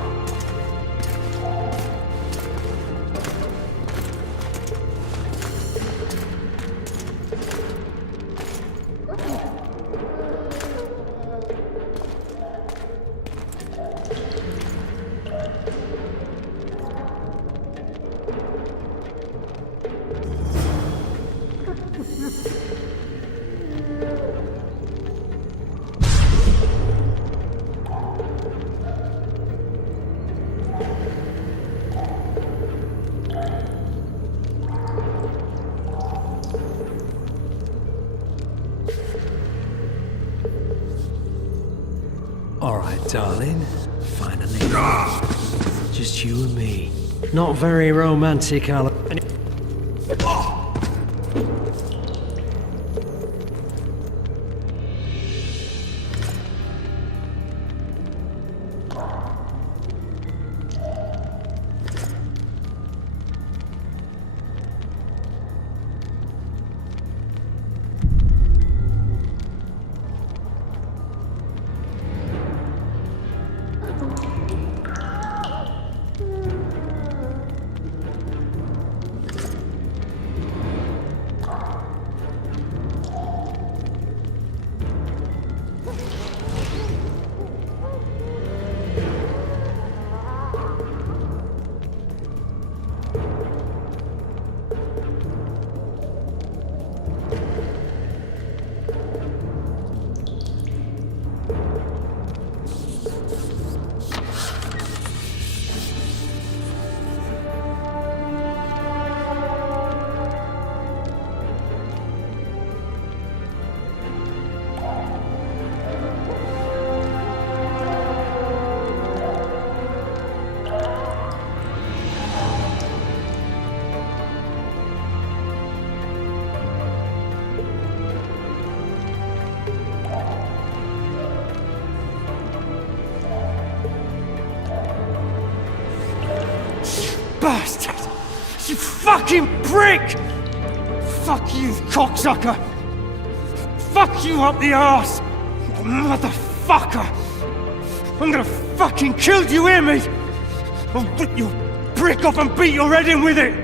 Alright, darling. Finally. Just you and me. Not very romantic, Alan. Bastard! You fucking prick! Fuck you, cocksucker! Fuck you up the arse! Motherfucker! I'm gonna fucking kill you, hear me? I'll rip your brick off and beat your head in with it!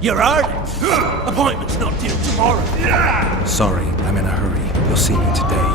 You're early. Appointment's not due tomorrow. Sorry, I'm in a hurry. You'll see me today.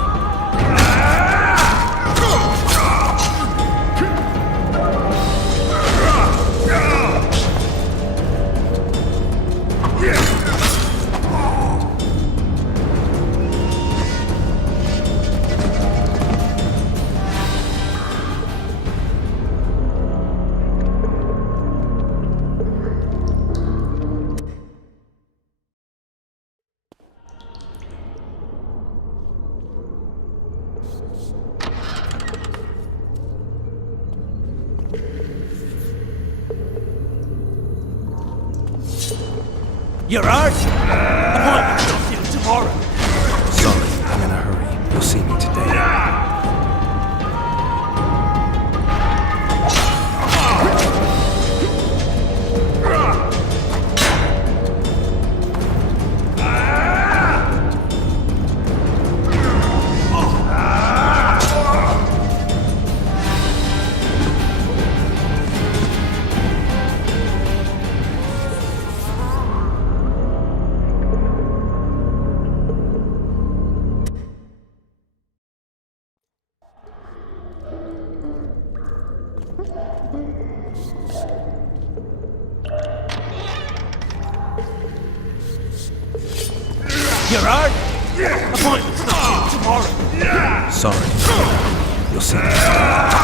You're early. Appointment's not due tomorrow. Sorry, I'm in a hurry. You'll see me today. You're early. Appointment's not due tomorrow. Sorry. You'll see me today.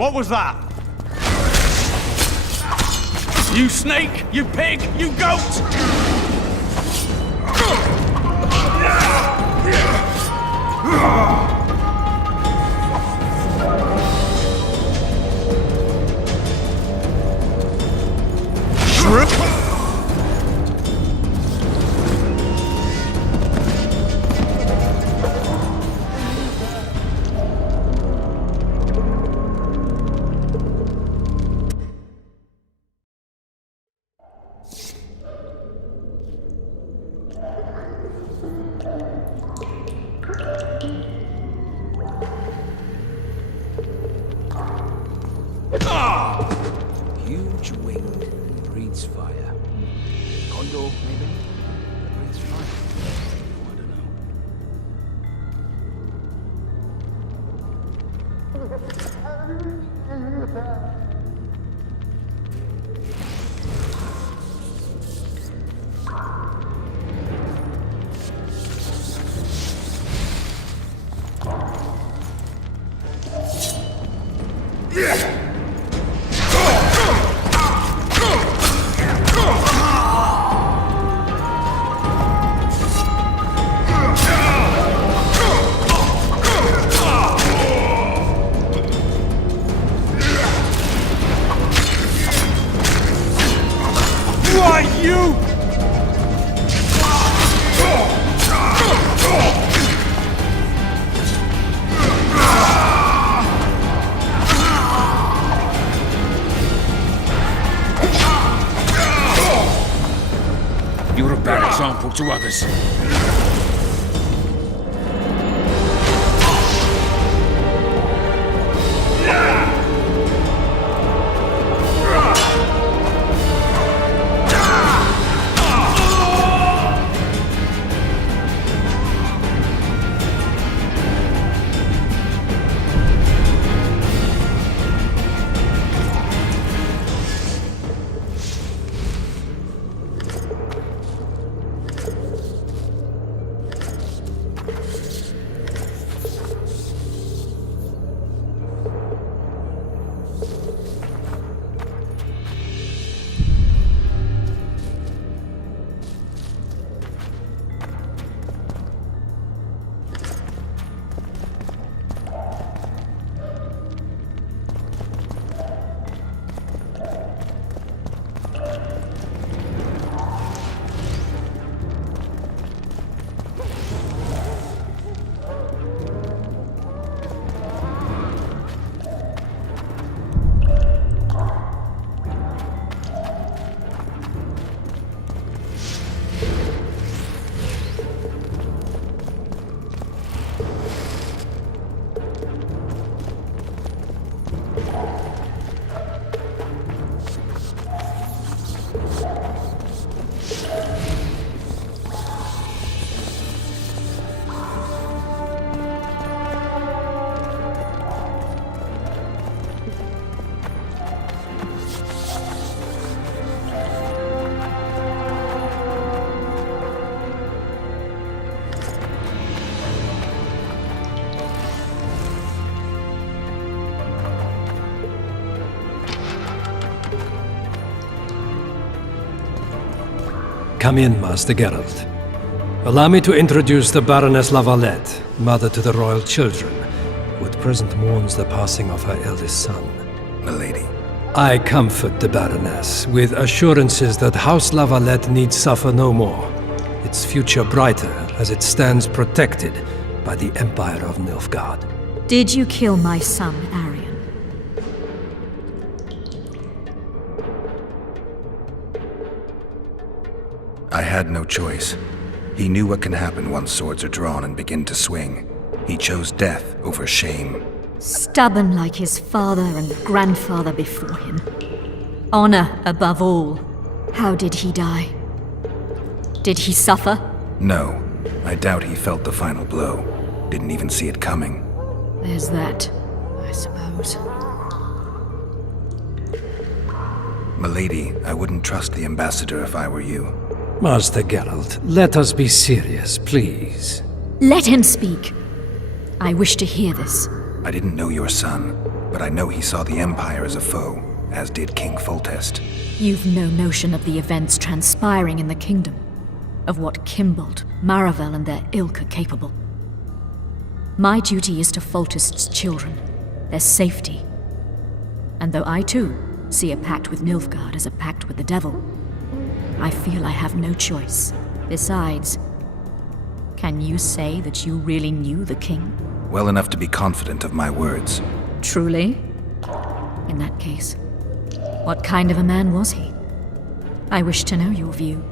What was that? You snake! You pig! You goat! Huge winged and breathes fire. Condor, maybe? That breathes fire. Oh, I don't know. Why, you? You're a bad example to others. Come in, Master Geralt. Allow me to introduce the Baroness La Valette, mother to the royal children, who at present mourns the passing of her eldest son. Milady. I comfort the Baroness with assurances that House La Valette need suffer no more, its future brighter as it stands protected by the Empire of Nilfgaard. Did you kill my son, Arion? I had no choice. He knew what can happen once swords are drawn and begin to swing. He chose death over shame. Stubborn like his father and grandfather before him. Honor above all. How did he die? Did he suffer? No, I doubt he felt the final blow. Didn't even see it coming. There's that, I suppose. Milady, I wouldn't trust the ambassador if I were you. Master Geralt, let us be serious, please. Let him speak. I wish to hear this. I didn't know your son, but I know he saw the Empire as a foe, as did King Foltest. You've no notion of the events transpiring in the kingdom, of what Kimbold, Maravel, and their ilk are capable. My duty is to Foltest's children, their safety. And though I too see a pact with Nilfgaard as a pact with the devil, I feel I have no choice. Besides, can you say that you really knew the king? Well enough to be confident of my words. Truly? In that case, what kind of a man was he? I wish to know your view.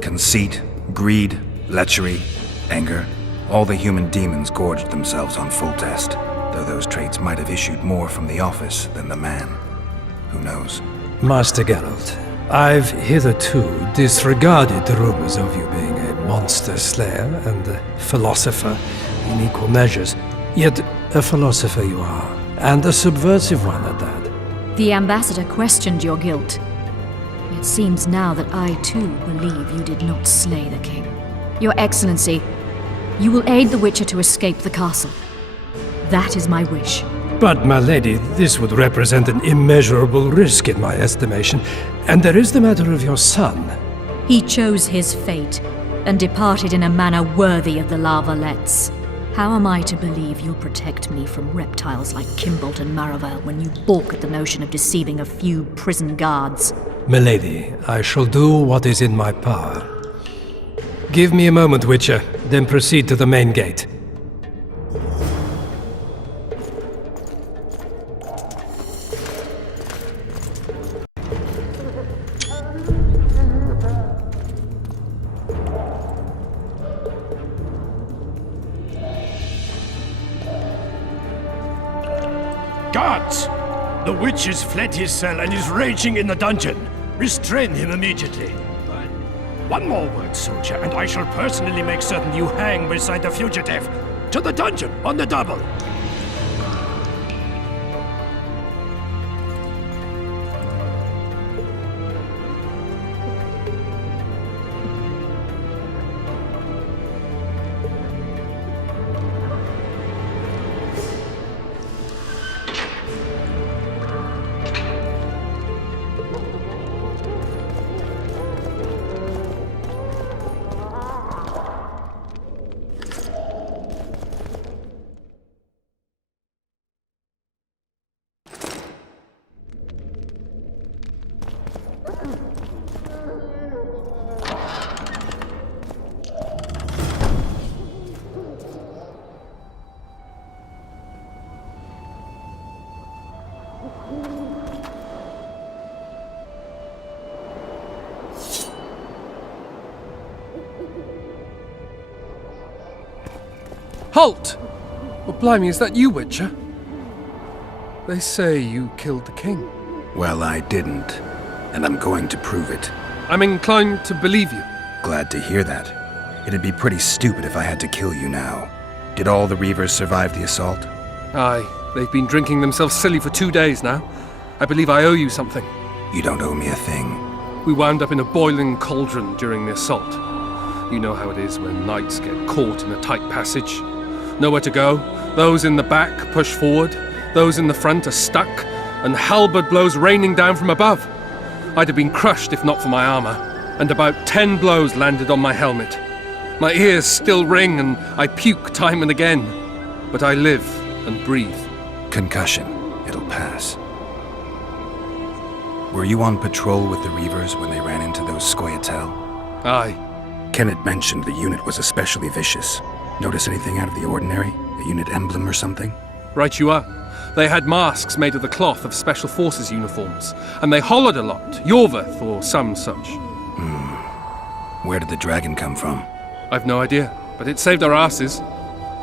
Conceit, greed, lechery, anger, all the human demons gorged themselves on Foltest, though those traits might have issued more from the office than the man. Who knows? Master Geralt, I've hitherto disregarded the rumors of you being a monster slayer and a philosopher in equal measures. Yet a philosopher you are, and a subversive one at that. The ambassador questioned your guilt. It seems now that I too believe you did not slay the king. Your Excellency, you will aid the Witcher to escape the castle. That is my wish. But, my lady, this would represent an immeasurable risk in my estimation. And there is the matter of your son. He chose his fate, and departed in a manner worthy of the La Valettes. How am I to believe you'll protect me from reptiles like Kimbold and Maravel when you balk at the notion of deceiving a few prison guards? Milady, I shall do what is in my power. Give me a moment, Witcher, then proceed to the main gate. Guards! The witch has fled his cell and is raging in the dungeon. Restrain him immediately. One more word, soldier, and I shall personally make certain you hang beside the fugitive. To the dungeon, on the double. Halt! Well, blimey, is that you, Witcher? They say you killed the king. Well, I didn't, and I'm going to prove it. I'm inclined to believe you. Glad to hear that. It'd be pretty stupid if I had to kill you now. Did all the Reavers survive the assault? Aye, they've been drinking themselves silly for 2 days now. I believe I owe you something. You don't owe me a thing. We wound up in a boiling cauldron during the assault. You know how it is when knights get caught in a tight passage. Nowhere to go. Those in the back push forward. Those in the front are stuck, and halberd blows raining down from above. I'd have been crushed if not for my armor, and about 10 blows landed on my helmet. My ears still ring, and I puke time and again. But I live and breathe. Concussion. It'll pass. Were you on patrol with the Reavers when they ran into those Scoia'tael? Aye. Kenneth mentioned the unit was especially vicious. Notice anything out of the ordinary? A unit emblem or something? Right you are. They had masks made of the cloth of Special Forces uniforms, and they hollered a lot. Yorveth or some such. Where did the dragon come from? I've no idea, but it saved our asses.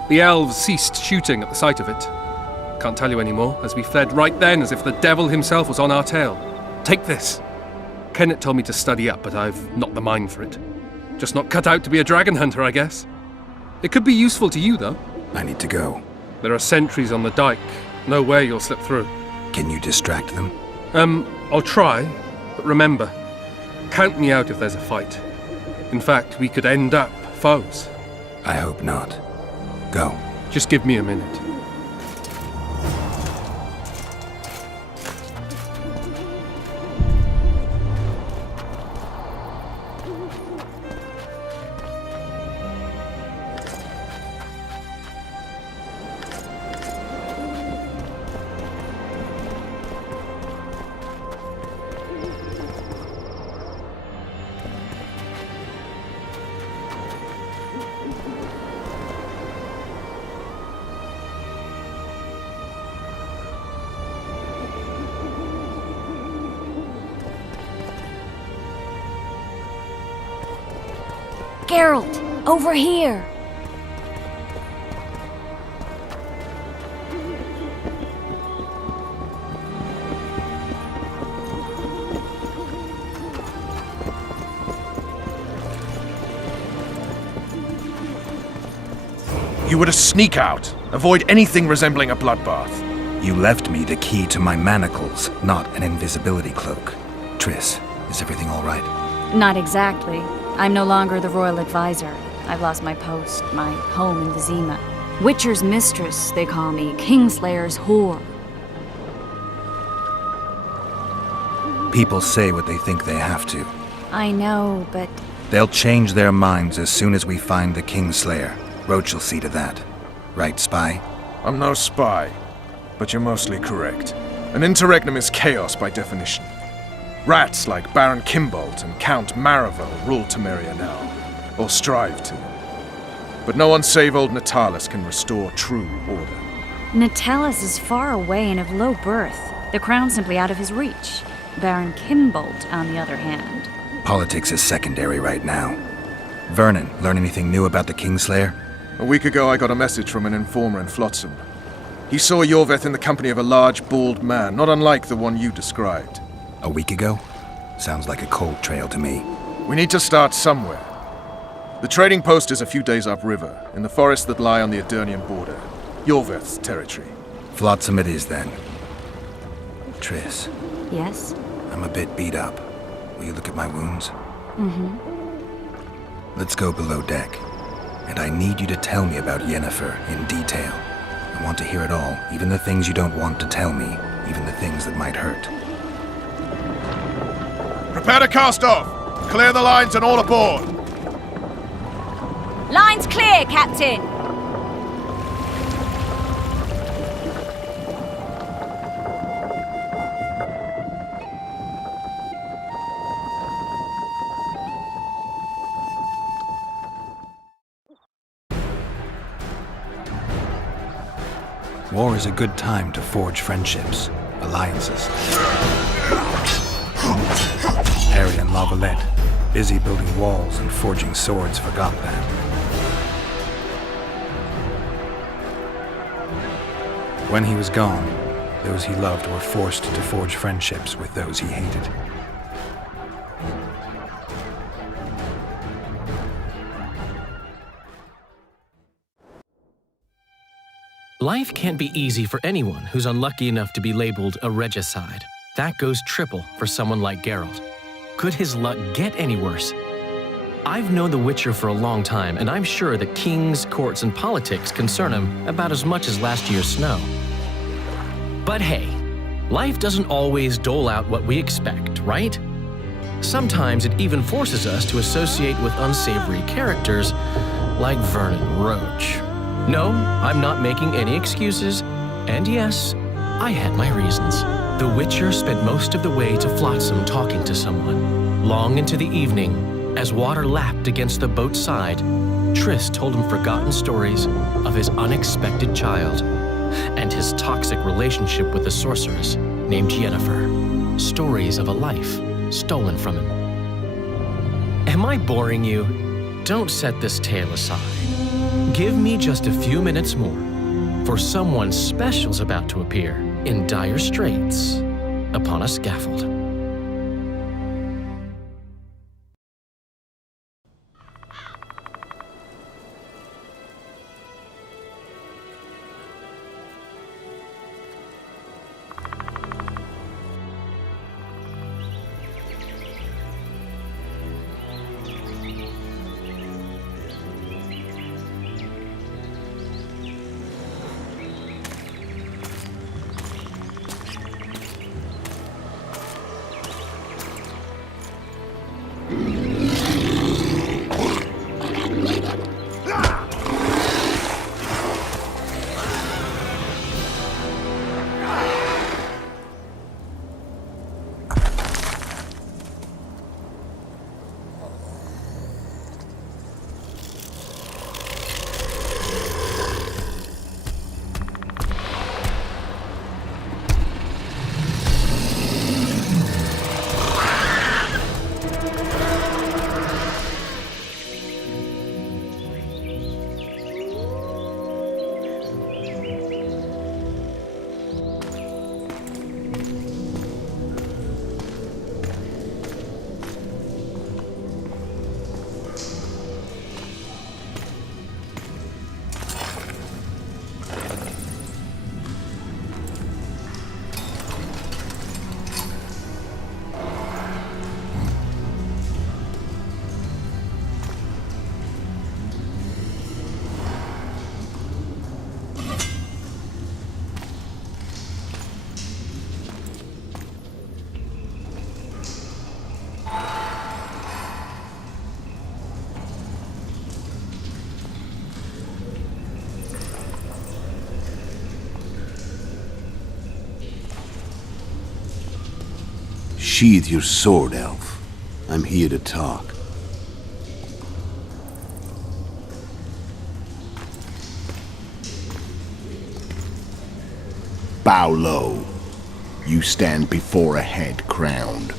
The elves ceased shooting at the sight of it. Can't tell you anymore, as we fled right then as if the devil himself was on our tail. Take this. Kenneth told me to study up, but I've not the mind for it. Just not cut out to be a dragon hunter, I guess. It could be useful to you, though. I need to go. There are sentries on the dike. No way you'll slip through. Can you distract them? I'll try, but remember, count me out if there's a fight. In fact, we could end up foes. I hope not. Go. Just give me a minute. Geralt, over here! You were to sneak out. Avoid anything resembling a bloodbath. You left me the key to my manacles, not an invisibility cloak. Triss, is everything all right? Not exactly. I'm no longer the royal advisor. I've lost my post, my home in Vizima. Witcher's mistress, they call me. Kingslayer's whore. People say what they think they have to. I know, but... They'll change their minds as soon as we find the Kingslayer. Roach will see to that. Right, spy? I'm no spy, but you're mostly correct. An interregnum is chaos by definition. Rats like Baron Kimbolt and Count Maravel rule Temeria now, or strive to. But no one save old Natalis can restore true order. Natalis is far away and of low birth. The crown's simply out of his reach. Baron Kimbolt, on the other hand. Politics is secondary right now. Vernon, learn anything new about the Kingslayer? A week ago I got a message from an informer in Flotsam. He saw Yorveth in the company of a large, bald man, not unlike the one you described. A week ago? Sounds like a cold trail to me. We need to start somewhere. The trading post is a few days upriver, in the forests that lie on the Aedirnian border. Yorveth's territory. Flotsam it is, then. Triss. Yes? I'm a bit beat up. Will you look at my wounds? Mm-hmm. Let's go below deck. And I need you to tell me about Yennefer in detail. I want to hear it all, even the things you don't want to tell me, even the things that might hurt. Prepare to cast off! Clear the lines and all aboard! Line's clear, Captain! War is a good time to forge friendships, alliances. Harry and Lavalette, busy building walls and forging swords for Gotham. When he was gone, those he loved were forced to forge friendships with those he hated. Life can't be easy for anyone who's unlucky enough to be labeled a regicide. That goes triple for someone like Geralt. Could his luck get any worse? I've known The Witcher for a long time, and I'm sure that kings, courts, and politics concern him about as much as last year's snow. But hey, life doesn't always dole out what we expect, right? Sometimes it even forces us to associate with unsavory characters like Vernon Roach. No, I'm not making any excuses, and yes, I had my reasons. The Witcher spent most of the way to Flotsam talking to someone. Long into the evening, as water lapped against the boat's side, Triss told him forgotten stories of his unexpected child and his toxic relationship with a sorceress named Yennefer. Stories of a life stolen from him. Am I boring you? Don't set this tale aside. Give me just a few minutes more, for someone special's about to appear in dire straits upon a scaffold. Unsheathe your sword, elf. I'm here to talk. Bow low. You stand before a head crowned.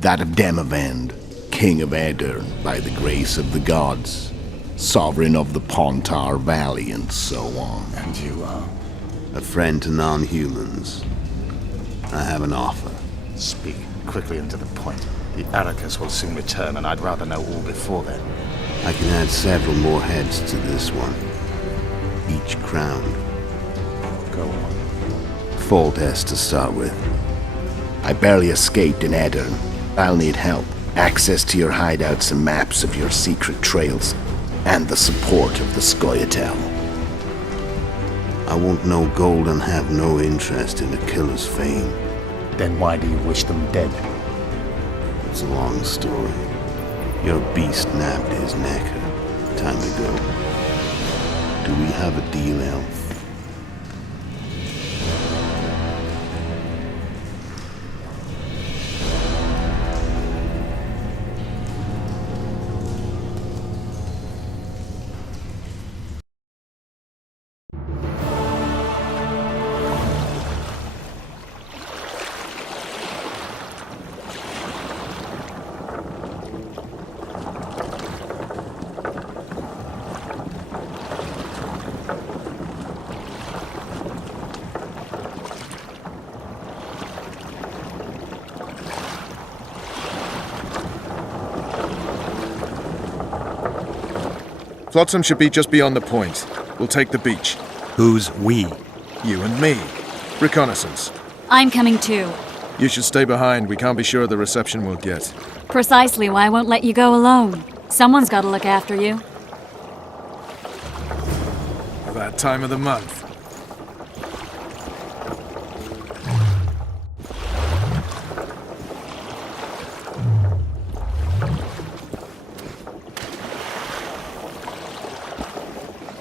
That of Demavend, king of Aedirn by the grace of the gods, sovereign of the Pontar Valley, and so on. And you are? A friend to non-humans. I have an offer. Speak quickly and to the point. The Arrakis will soon return, and I'd rather know all before then. I can add several more heads to this one. Each crowned. Go on. Foltest to start with. I barely escaped in Aedirn. I'll need help. Access to your hideouts and maps of your secret trails. And the support of the Scoia'tael. I won't know gold and have no interest in a killer's fame. Then why do you wish them dead? It's a long story. Your beast nabbed his necker time ago. Do we have a deal, elf? Flotsam should be just beyond the point. We'll take the beach. Who's we? You and me. Reconnaissance. I'm coming too. You should stay behind. We can't be sure of the reception we'll get. Precisely why I won't let you go alone. Someone's got to look after you. That time of the month.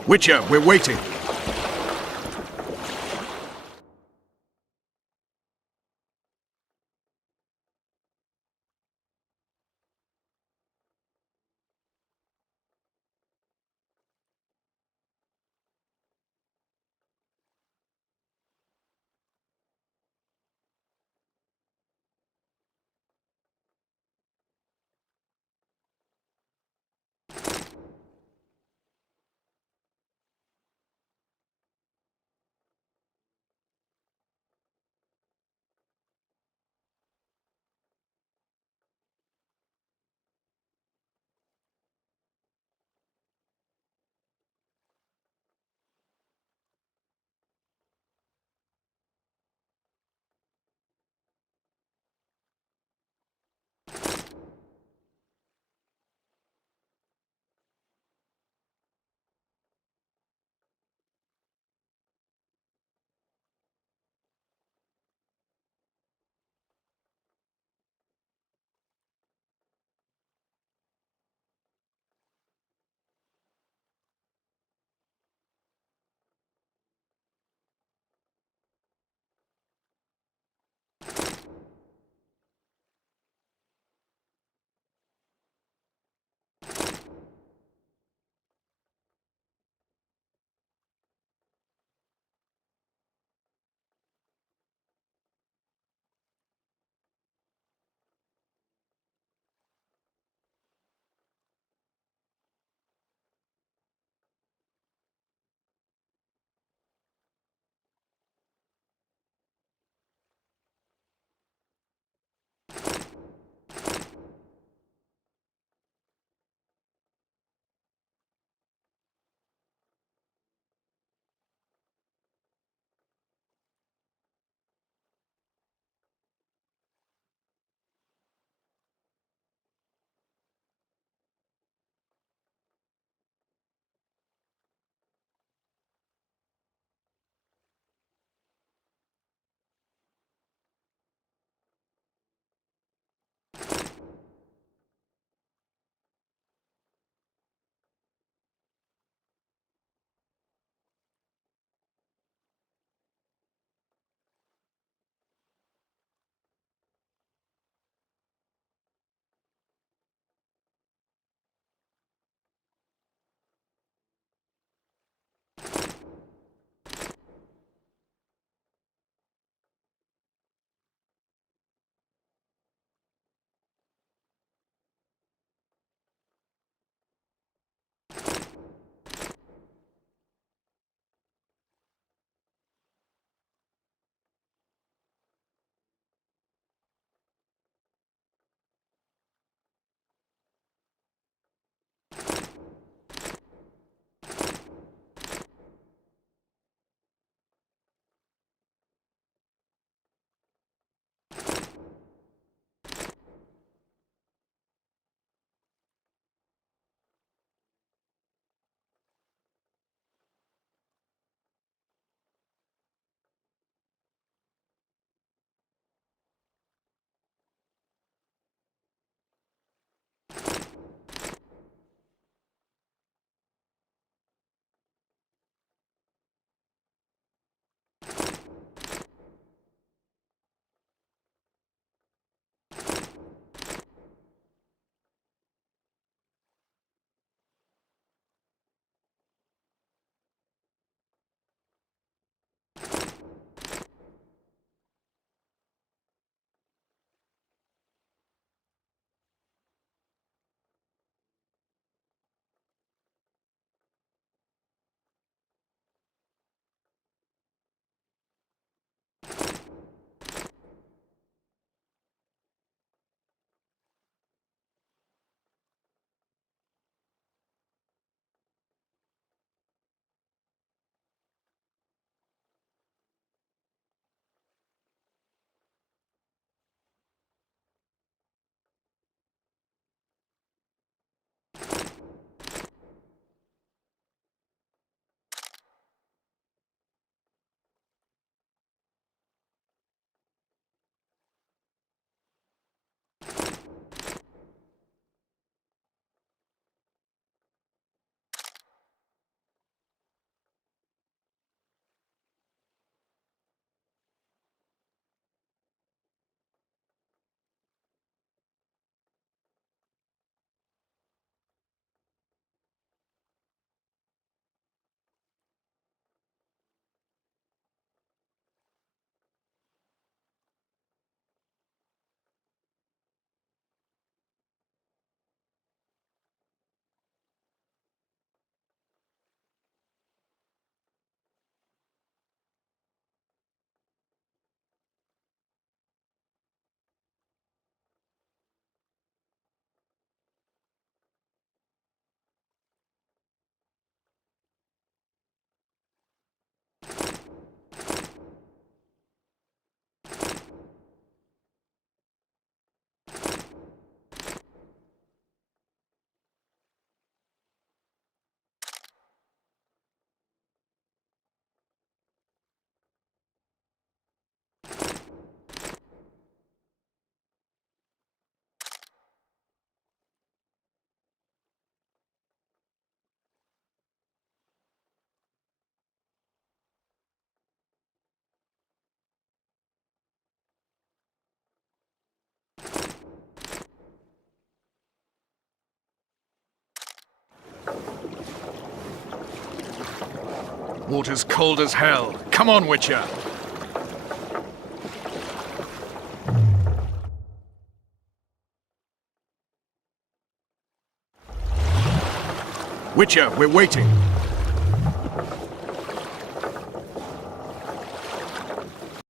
Witcher, we're waiting. Water's cold as hell. Come on, Witcher! Witcher, we're waiting.